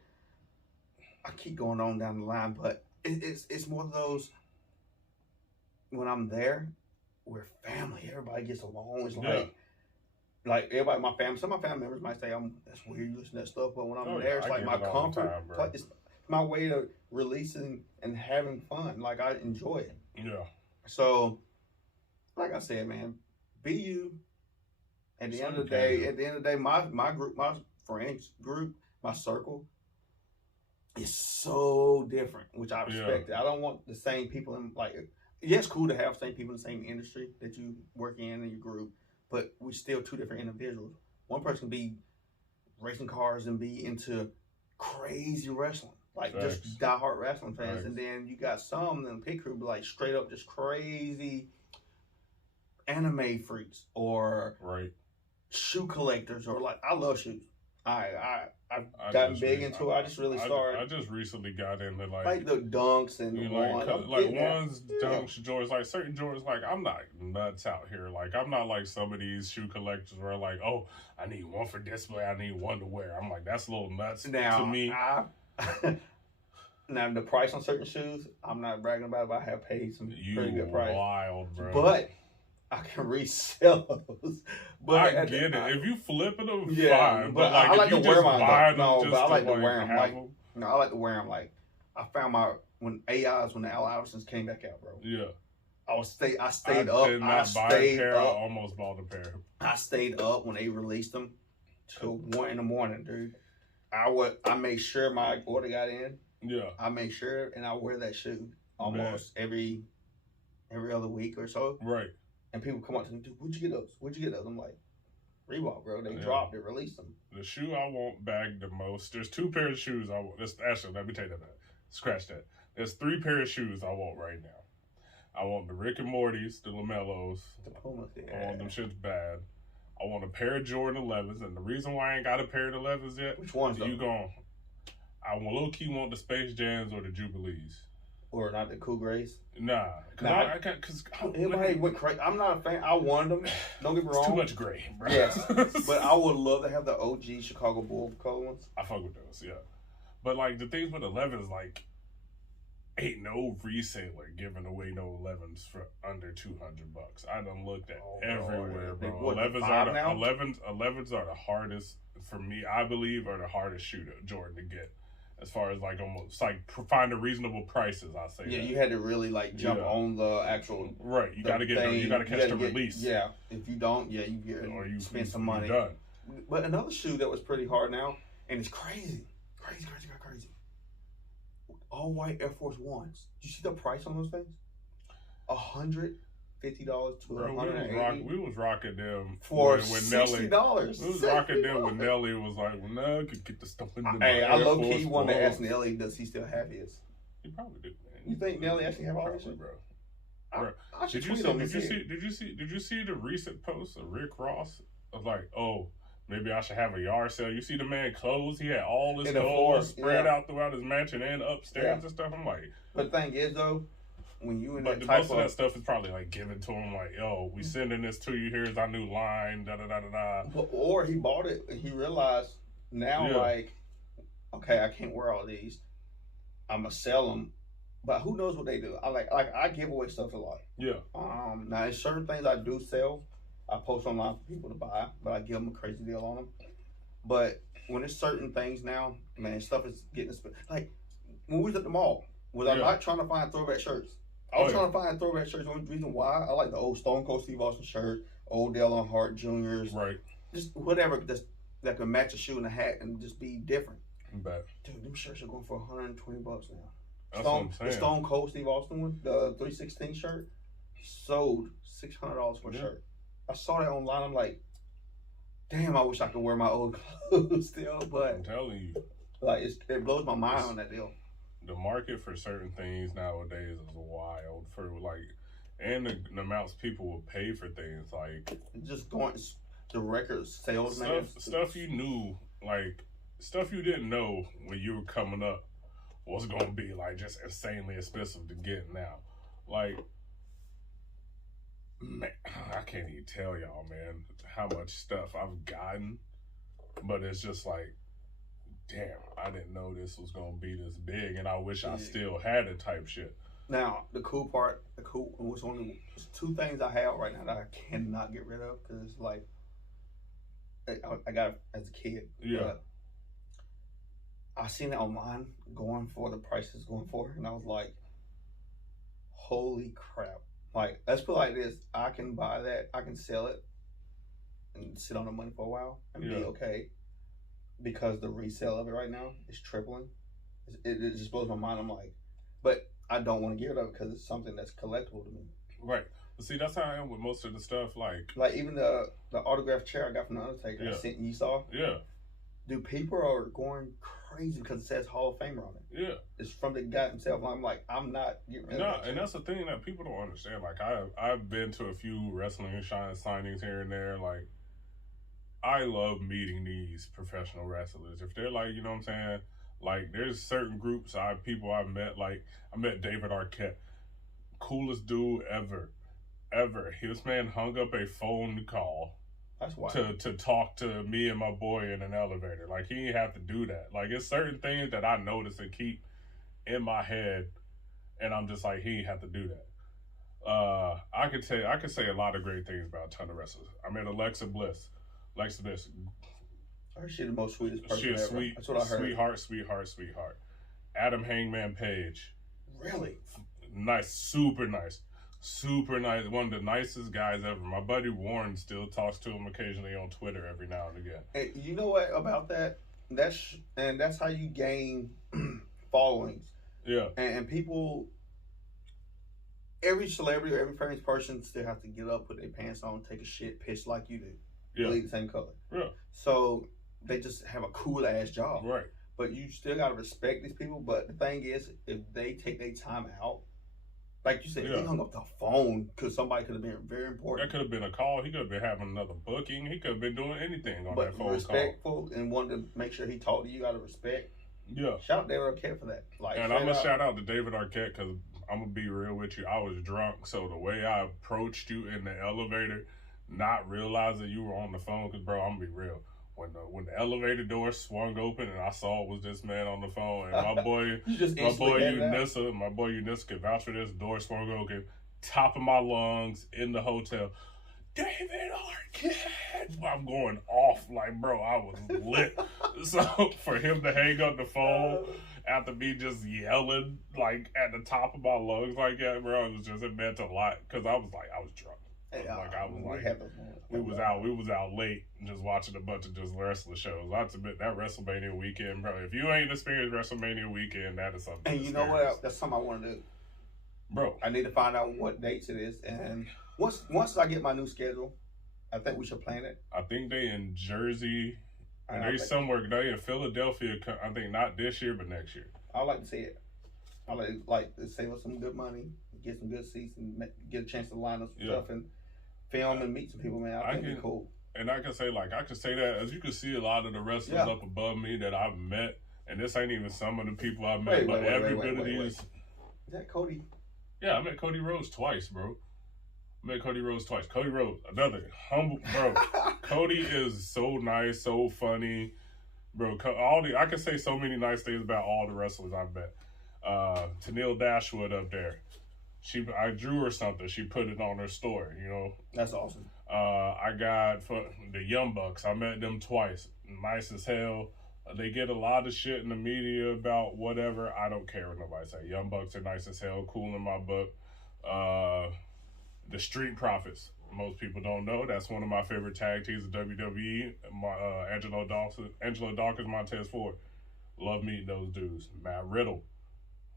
I keep going on down the line, but it's more of those. When I'm there, we're family. Everybody gets along. It's like everybody, my family. Some of my family members might say, "That's weird, you listen to that stuff," but when I'm there, it's like my comfort. It's my way of releasing and having fun. Like I enjoy it. Yeah. So, like I said, man, be you. At the end of the day, my group, my friends group, my circle is so different, which I respect. I don't want the same people in it's cool to have same people in the same industry that you work in your group, but we're still two different individuals. One person can be racing cars and be into crazy wrestling. Like just diehard wrestling fans, and then you got some in the pit crew like straight up just crazy anime freaks or shoe collectors or like I love shoes. I've gotten big into it. I just really started. I just recently got into like the Dunks and ones, Dunks, Jordans. Like certain Jordans, like I'm not nuts out here. Like I'm not like some of these shoe collectors where like, oh, I need one for display, I need one to wear. I'm like that's a little nuts to me. Now the price on certain shoes, I'm not bragging about it, but I have paid some pretty good price. Wild, bro. But I can resell those. But I get it. If you flipping them, fine. But like, I like if to you wear just mine. buy them, No, just but I like to like wear them. have Like, them. no, I like to wear them. Like, I found when the Al Allisons came back out, bro. Yeah. I stayed up. I almost bought a pair. I stayed up when they released them till 1 a.m, dude. I made sure my order got in. Yeah. I make sure, and I wear that shoe almost every other week or so. Right. And people come up to me, dude, where'd you get those? Where'd you get those? I'm like, Reebok, bro. They dropped it, released them. The shoe I want bagged the most. There's 2 pairs of shoes I want. Actually, let me take that back. Scratch that. There's 3 pairs of shoes I want right now. I want the Rick and Morty's, the LaMelos. The Pumas, I want them shits bad. I want a pair of Jordan 11s, and the reason why I ain't got a pair of 11s yet. Which ones? I low key want the Space Jams or the Jubilees. Or not the Cool Grays? Nah. Cause everybody went crazy. I'm not a fan. I wanted them. Don't get me wrong. It's too much gray, bro. Yes. But I would love to have the OG Chicago Bull color ones. I fuck with those, yeah. But like the things with 11s, like ain't no reseller giving away no 11s for under $200. I done looked at everywhere, bro. 11s are the hardest for me. I believe are the hardest shoe to Jordan to get. As far as like almost like find a reasonable prices, I say. Yeah, you had to really like jump on the actual. Right, you got to get. You got to catch the release. Yeah, if you don't, you get or you spend some money. Done. But another shoe that was pretty hard now, and it's crazy. All white Air Force Ones. Did you see the price on those things? $150 to $180. We was rocking them for $60. We was rocking them when Nelly was like, "Well, now I could get the stuff in the Hey, I low key wanted to ask Nelly, does he still have his? He probably do, man. You think Nelly actually have all this shit, bro? Did you see the recent post of Rick Ross of like, oh, Maybe I should have a yard sale. You see the man clothes? He had all his In the floor, clothes spread yeah. out throughout his mansion and upstairs and stuff. I'm like, but the thing is though, when you in but that most type of that stuff is probably like given to him. Like, yo, we sending this to you. Here's our new line. Da da da da da. or he bought it. He realized now, like, okay, I can't wear all these. I'm gonna sell them. But who knows what they do? I give away stuff a lot. Yeah. Now there's certain things I do sell. I post online for people to buy, but I give them a crazy deal on them. But when there's certain things now, man, stuff is getting like when we was at the mall. Was I not trying to find throwback shirts? I was trying to find throwback shirts. The only reason why I like the old Stone Cold Steve Austin shirt, old Dale Earnhardt Jr.'s, right? Just whatever that can match a shoe and a hat and just be different. Bet. Dude, them shirts are going for $120 now. That's what I'm saying. The Stone Cold Steve Austin one, the 316 shirt, sold $600 for a shirt. I saw that online. I'm like, damn, I wish I could wear my old clothes still. But I'm telling you, like it blows my mind on that deal. The market for certain things nowadays is wild. For like, and the amounts people will pay for things like just going the record sales, man. Stuff you knew, like stuff you didn't know when you were coming up was gonna be like just insanely expensive to get now. Like, man, I can't even tell y'all, man, how much stuff I've gotten, but it's just like, damn, I didn't know this was gonna be this big, and I wish I still had it type shit. Now, was only two things I have right now that I cannot get rid of because it's like I got it as a kid. Yeah. But I seen it online going for the prices going for, and I was like, holy crap. Like, let's put it like this. I can buy that, I can sell it and sit on the money for a while and be okay. Because the resale of it right now is tripling. It just blows my mind. I'm like, but I don't want to get rid of it because it's something that's collectible to me. Right. But see, that's how I am with most of the stuff. Like even the autographed chair I got from the Undertaker, I sent you saw. Yeah. Dude, people are going crazy because it says Hall of Famer on it. Yeah. It's from the guy himself. I'm like, I'm not getting rid of it. And that's the thing that people don't understand. Like, I've been to a few wrestling signings here and there. Like, I love meeting these professional wrestlers. If they're like, you know what I'm saying? Like, there's certain groups people I've met. Like, I met David Arquette. Coolest dude ever. This man hung up a phone call. That's wild. To talk to me and my boy in an elevator. Like, he didn't have to do that. Like, it's certain things that I notice and keep in my head, and I'm just like, he didn't have to do that. I could say a lot of great things about a ton of wrestlers. I met Alexa Bliss. Alexa Bliss. I heard she's the most sweetest person She's ever. Sweet. That's what I heard. Sweetheart. Adam Hangman Page. Really? Nice. Super nice. One of the nicest guys ever. My buddy Warren still talks to him occasionally on Twitter every now and again. Hey, you know what about that? That's how you gain followings. Yeah. And people, every celebrity or every famous person still have to get up, put their pants on, take a shit, piss like you do. Yeah. Bleed the same color. Yeah. So they just have a cool ass job. Right. But you still gotta respect these people. But the thing is, if they take their time out, like you said, he hung up the phone because somebody could have been very important. That could have been a call. He could have been having another booking. He could have been doing anything on that phone call. Respectful and wanted to make sure he talked to you out of respect. Yeah. Shout out David Arquette for that. And I'm going to shout out to David Arquette because I'm going to be real with you. I was drunk, so the way I approached you in the elevator, not realizing you were on the phone, because, bro, I'm going to be real. When the elevator door swung open and I saw it was this man on the phone, and my boy Unissa could vouch for this, door swung open, top of my lungs in the hotel, David Arquette. I'm going off like, bro, I was lit. So for him to hang up the phone after me just yelling like at the top of my lungs like that, bro, it meant a lot because I was drunk. We was out late just watching a bunch of just wrestling shows. Not to admit that WrestleMania weekend, bro. If you ain't experienced WrestleMania weekend, that is something. And you know what? That's something I want to do, bro. I need to find out what dates it is, and once I get my new schedule, I think we should plan it. I think they in Jersey, and they somewhere. They in Philadelphia. I think not this year, but next year. I like to see it. I like to save us some good money, get some good seats, and get a chance to line up some stuff and film and meet some people, man. I think it'd be cool. And I can say that as you can see a lot of the wrestlers up above me that I've met, and this ain't even some of the people I've met, but every bit of these. Is that Cody? Yeah, I met Cody Rhodes twice, bro. Cody Rhodes, another humble bro. Cody is so nice, so funny, bro. I can say so many nice things about all the wrestlers I've met. Tennille Dashwood up there. I drew her something. She put it on her story. You know. That's awesome. I got for the Young Bucks. I met them twice. Nice as hell. They get a lot of shit in the media about whatever. I don't care what nobody say. Young Bucks are nice as hell. Cool in my book. The Street Profits. Most people don't know. That's one of my favorite tag teams of WWE. Angelo Dawkins, Montez Ford. Love meeting those dudes. Matt Riddle.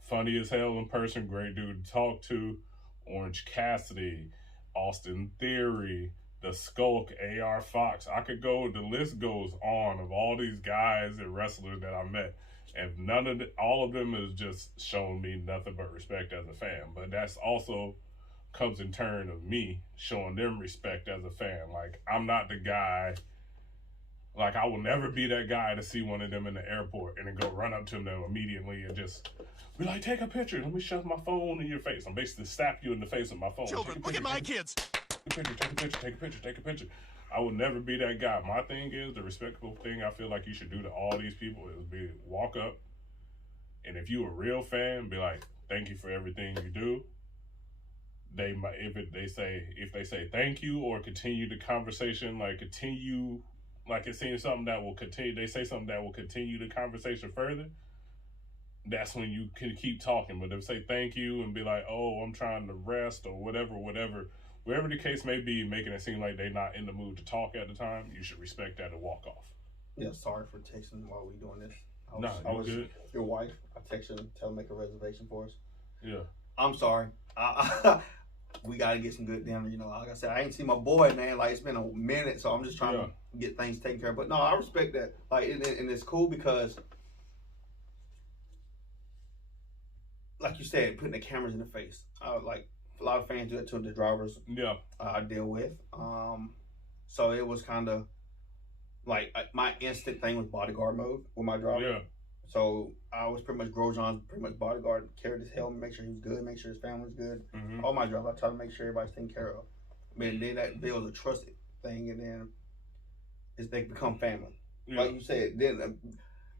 Funny as hell in person. Great dude to talk to. Orange Cassidy. Austin Theory. The Skulk. AR Fox. I could go, the list goes on of all these guys and wrestlers that I met. And all of them is just showing me nothing but respect as a fan. But that's also comes in turn of me showing them respect as a fan. Like, I'm not the guy, like, I will never be that guy to see one of them in the airport and then go run up to them immediately and just be like, take a picture. Let me shove my phone in your face. I'm basically slap you in the face with my phone. Children, look at my kids. Take a picture. I will never be that guy. My thing is, the respectful thing I feel like you should do to all these people is walk up, and if you a real fan, be like, thank you for everything you do. They might, if they say thank you or continue the conversation, like it seems something that will continue. They say something that will continue the conversation further. That's when you can keep talking. But if they say thank you and be like, oh, I'm trying to rest or whatever the case may be, making it seem like they're not in the mood to talk at the time, you should respect that and walk off. Yeah, sorry for texting while we doing this. I was good. Your wife. I texted her, tell her to make a reservation for us. Yeah. I'm sorry. We got to get some good dinner. You know, like I said, I ain't seen my boy, man. Like, it's been a minute, so I'm just trying to get things taken care of. But no, I respect that. Like, and it's cool because, like you said, putting the cameras in the face. Like, a lot of fans do that to the drivers. Yeah. I deal with. So it was kind of like my instant thing was bodyguard mode with my driver. Yeah. So I was pretty much Grosjean's bodyguard, carried his helmet, make sure he was good, make sure his family was good. Mm-hmm. All my drivers, I try to make sure everybody's taken care of. But then that builds a trust thing, and then they become family. Yeah. Like you said, then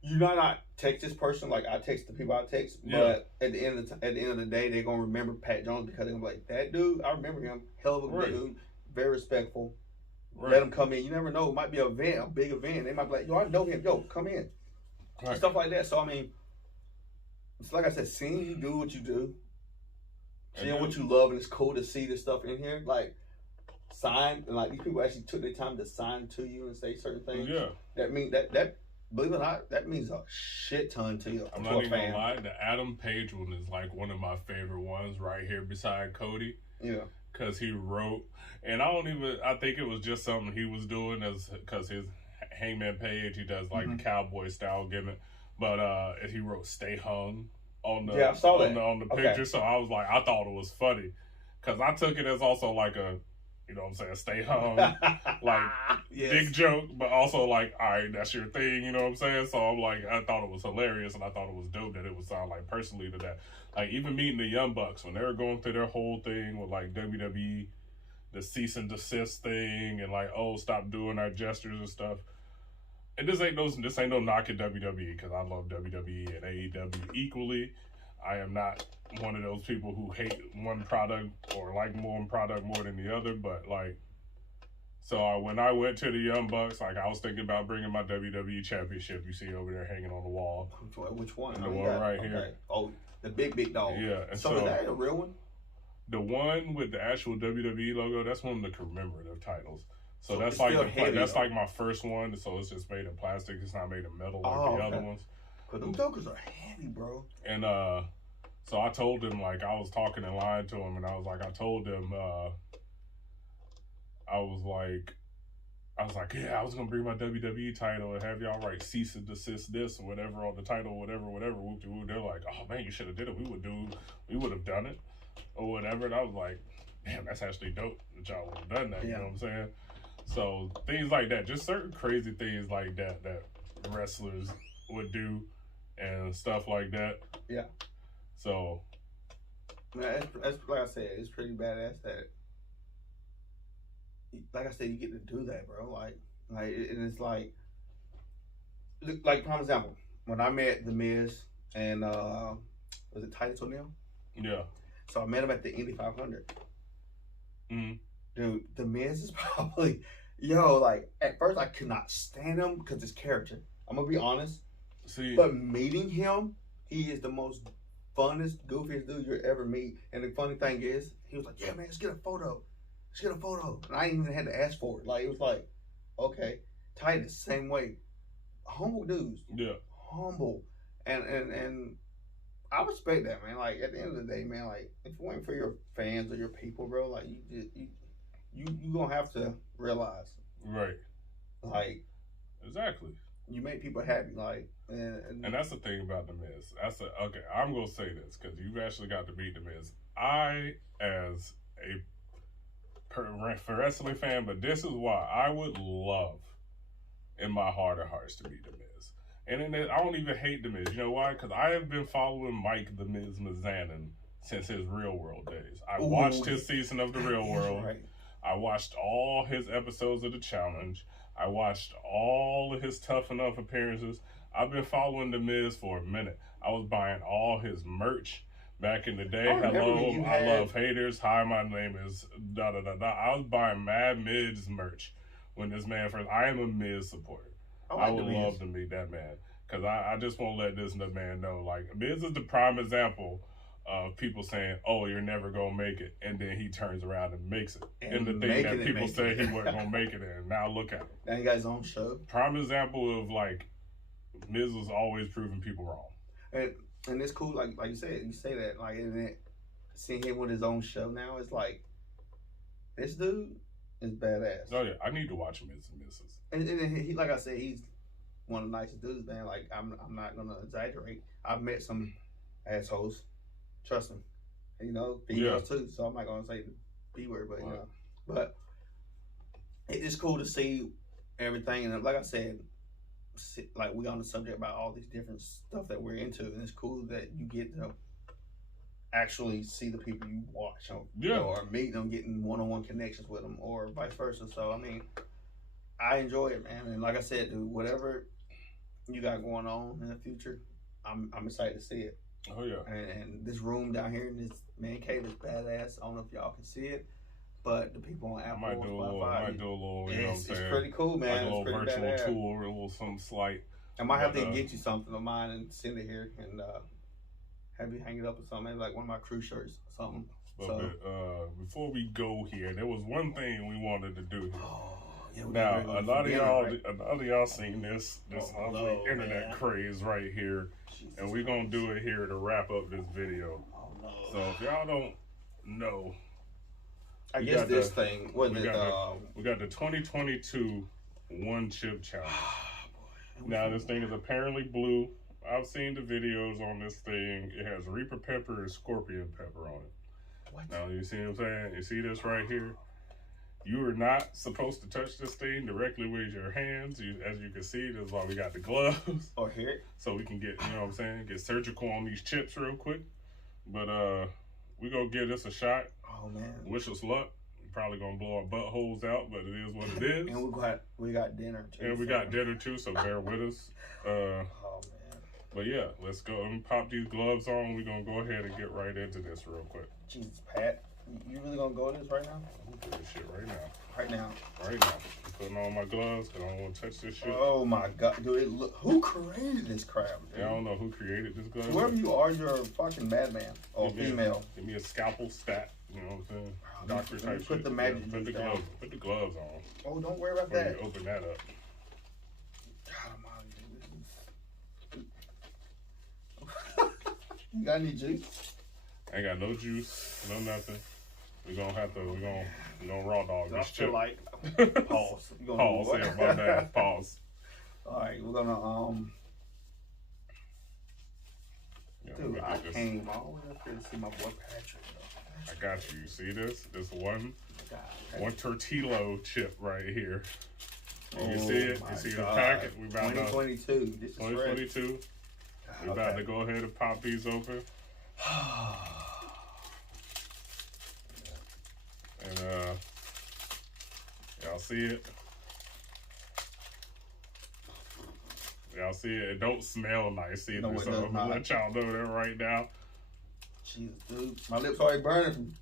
you're not text this person like I text the people I text, but at the end of the day, they're gonna remember Pat Jones because they're gonna be like, that dude, I remember him, hell of a dude, very respectful. Right. Let him come in. You never know, it might be a big event. They might be like, yo, I know him. Yo, come in. Right. Stuff like that. So I mean, it's like I said, seeing you do what you do, seeing what you love, and it's cool to see this stuff in here. Like sign, and like these people actually took their time to sign to you and say certain things. Yeah, that mean that believe it or not, that means a shit ton to you. I'm not even gonna lie. The Adam Page one is like one of my favorite ones right here beside Cody. Yeah, because he wrote, and I think it was just something he was doing because his Hangman Page, he does like the cowboy style gimmick, but he wrote "Stay Hung" on the I saw that. on the picture. So I was like, I thought it was funny because I took it as also like a, you know what I'm saying, stay hung, like big joke, but also like, all right, that's your thing, you know what I'm saying? So I'm like, I thought it was hilarious and I thought it was dope that it would sound like personally to that. Like even meeting the Young Bucks when they were going through their whole thing with like WWE, the cease and desist thing, and like, oh, stop doing our gestures and stuff. And this ain't no knock at WWE because I love WWE and AEW equally. I am not one of those people who hate one product or like one product more than the other, but like, so when I went to the Young Bucks, like I was thinking about bringing my WWE Championship. You see over there hanging on the wall. Which one? The one right here. Oh, the big dog. Yeah. And so is that a real one? The one with the actual WWE logo, that's one of the commemorative titles. So that's like like my first one. So it's just made of plastic. It's not made of metal like the other ones. Cause them jokers are heavy, bro. And so I told him, like, I was talking and lying to him, and I was like, I was like, yeah, I was gonna bring my WWE title and have y'all write cease and desist this or whatever on the title, whatever. Whoop de whoop. They're like, oh man, you should have did it. We would have done it or whatever. And I was like, damn, that's actually dope that y'all would have done that. You know what I'm saying? So things like that, just certain crazy things like that that wrestlers would do and stuff like that. Yeah. So, man, that's like I said, it's pretty badass that, like I said, you get to do that, bro. And it's like for example, when I met The Miz and was it Titus O'Neil? yeah. So I met him at the Indy 500. Mm-hmm. Dude, The Miz is probably, like, at first I could not stand him because his character. I'm going to be honest. See, but meeting him, he is the most funnest, goofiest dude you'll ever meet. And the funny thing is, he was like, yeah, man, let's get a photo. Let's get a photo. And I ain't even had to ask for it. Like, it was like, okay. Titus, same way. Humble dudes. yeah. Humble. And I respect that, man. Like, at the end of the day, man, like, if you waiting for your fans or your people, bro, like, you gonna have to realize, Right. like, Exactly. you make people happy, like, and that's the thing about The Miz. Okay, I'm gonna say this because you've actually got to meet The Miz. I, as a wrestling fan, but this is why I would love, in my heart of hearts, to meet The Miz. And then I don't even hate The Miz. You know why? Because I have been following Mike The Miz Mizanin since his Real World days. I watched his season of The Real World. Right. I watched all his episodes of The Challenge. I watched all of his Tough Enough appearances. I've been following The Miz for a minute. I was buying all his merch back in the day. Hello, I love haters. Hi, my name is da-da-da-da. I was buying mad Miz merch when this man first... I am a Miz supporter. I would love to meet that man. Because I just want to let this man know. Like, Miz is the prime example of people saying, oh, you're never going to make it. And then he turns around and makes it. And the thing that people say he wasn't going to make it in. Now look at him. Now he got his own show. Prime example of, like, Miz was always proving people wrong. And it's cool, like you said, you say that, like, and then seeing him with his own show now, it's like, this dude is badass. Oh, yeah. I need to watch Miz and Mrs. And he, like I said, he's one of the nicest dudes, man. Like, I'm not going to exaggerate. I've met some assholes. Trust him. Females too. So I'm not gonna say the B word, but but it's cool to see everything. And like I said, like we on the subject about all these different stuff that we're into, and it's cool that you get to actually see the people you watch, or meet them, getting one-on-one connections with them, or vice versa. So I mean, I enjoy it, man. And like I said, dude, whatever you got going on in the future, I'm excited to see it. Oh yeah. And this room down here in this man cave is badass. I don't know if y'all can see it, but the people on Apple, I might do a little, you know what I'm saying? It's pretty cool, man. Like a little virtual badass. tour, a little something slight. I might have to get you something of mine and send it here and have you hang it up or something, maybe like one of my crew shirts or something. But before we go here, there was one thing we wanted to do here. Yeah, now, a lot of y'all seen this lovely internet craze right here, and we're gonna do it here to wrap up this video. So if y'all don't know, I guess this thing was we got the 2022 One Chip Challenge. Now this thing is apparently blue. I've seen the videos on this thing. It has Reaper pepper and Scorpion pepper on it. What? Now you see what I'm saying? You see this right here? You are not supposed to touch this thing directly with your hands. As you can see, that's why we got the gloves. Oh, here? So we can get, you know what I'm saying, get surgical on these chips real quick. But we gonna give this a shot. Oh, man. Wish us luck. We're probably gonna blow our buttholes out, but it is what it is. And we got dinner, too. And we got dinner, too, so bear with us. Oh, man. But yeah, let's go and pop these gloves on. We're gonna go ahead and get right into this real quick. Jesus, Pat. You really gonna go to this right now? I'm gonna do this shit right now. Right now. Right now. I'm putting on my gloves because I don't want to touch this shit. Oh my God, dude! Who created this crap? Dude? Yeah, I don't know who created this glove. Whoever you are, you're a fucking madman or female. Give me a scalpel stat. You know what I'm saying? Doctor type shit. Put the magic put the gloves. Put the gloves on. Oh, don't worry about before that. You open that up. God almighty, you got any juice? I ain't got no juice, no nothing. We're gonna raw dog this chip. Like pause. Pause, yeah, my bad. Pause. Alright, we're gonna yeah, dude, I came all the way up here to see my boy Patrick though. I got you. You see this? This one Okay. tortillo chip right here. And you Oh see it? my You see the God. packet? We about to 2022. This is fresh. 2022. We about to go ahead and pop these open. And y'all see it? Y'all see it? It don't smell nice either. No, it so does I'm gonna not. let y'all know that right now. Jesus, dude. My lips already burning.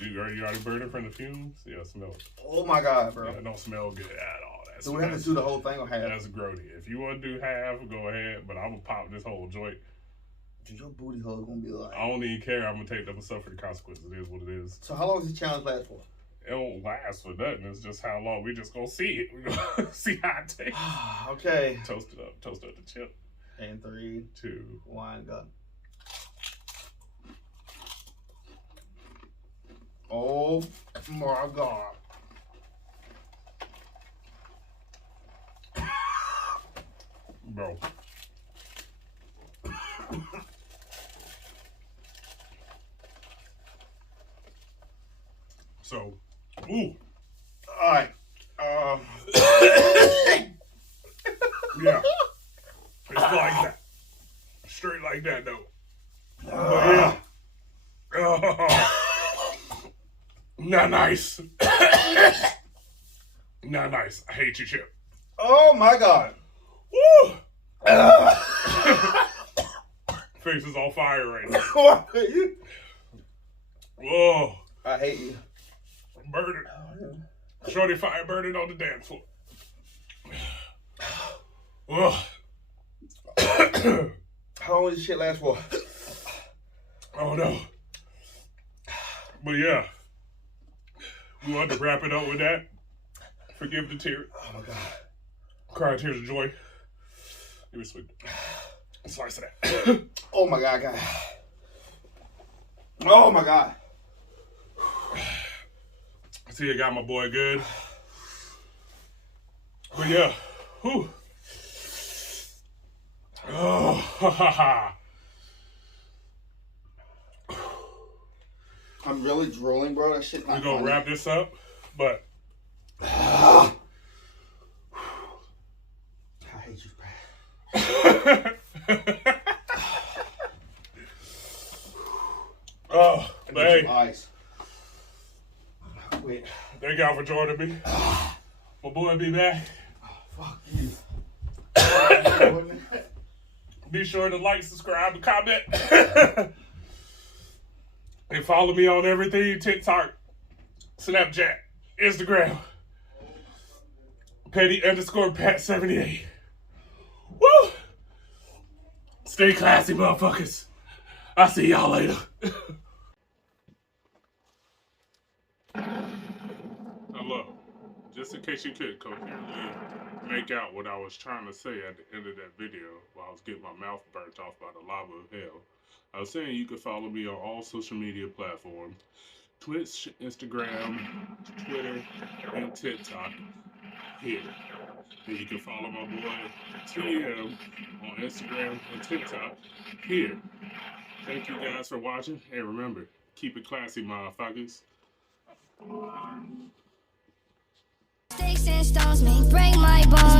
You already burning from the fumes? Yeah, smell it. Oh my God, bro. Yeah, it don't smell good at all. That's, So we have to do the whole thing or half? That's grody. If you want to do half, go ahead. But I'm gonna pop this whole joint. Dude, your booty hole gonna be like. I don't even care. I'm gonna take them and suffer the consequences. It is what it is. So how long does this challenge last for? It won't last for nothing. It's just how long. We just gonna see it. We gonna see how it tastes. Okay. Toast it up. Toast up the chip. And 3, 2, 1, go. Oh my God. bro. So, ooh. All right. Yeah. It's like that. Straight like that, though. But yeah. Not nice. Not nice. I hate you, Chip. Oh my God. Woo! Face is on fire right now. Whoa. I hate you. Burning. Shorty fire burning on the dance floor. Whoa. How long does this shit last for? Oh no. But yeah. We wanted to wrap it up with that. Forgive the tear. Oh my God. Cry tears of joy. Give me a sweet slice of that. Oh my God, God. Oh my God. See, I got my boy good. But yeah. Whew. Oh, ha ha ha. I'm really drooling, bro. That shit's not We're gonna funny. wrap this up, but I hate you, oh, but hey, Ice. Wait. thank y'all for joining me. My boy be back. Fuck you. Be sure to like, subscribe, and comment. And follow me on everything: TikTok, Snapchat, Instagram. Petty_Pat78. Woo! Stay classy, motherfuckers. I'll see y'all later. Hello. Just in case you couldn't coherently make out what I was trying to say at the end of that video while I was getting my mouth burnt off by the lava of hell, I was saying you can follow me on all social media platforms: Twitch, Instagram, Twitter, and TikTok here. And you can follow my boy TM on Instagram and TikTok here. Thank you guys for watching, and remember, keep it classy, motherfuckers. Sticks and stones may break my bones.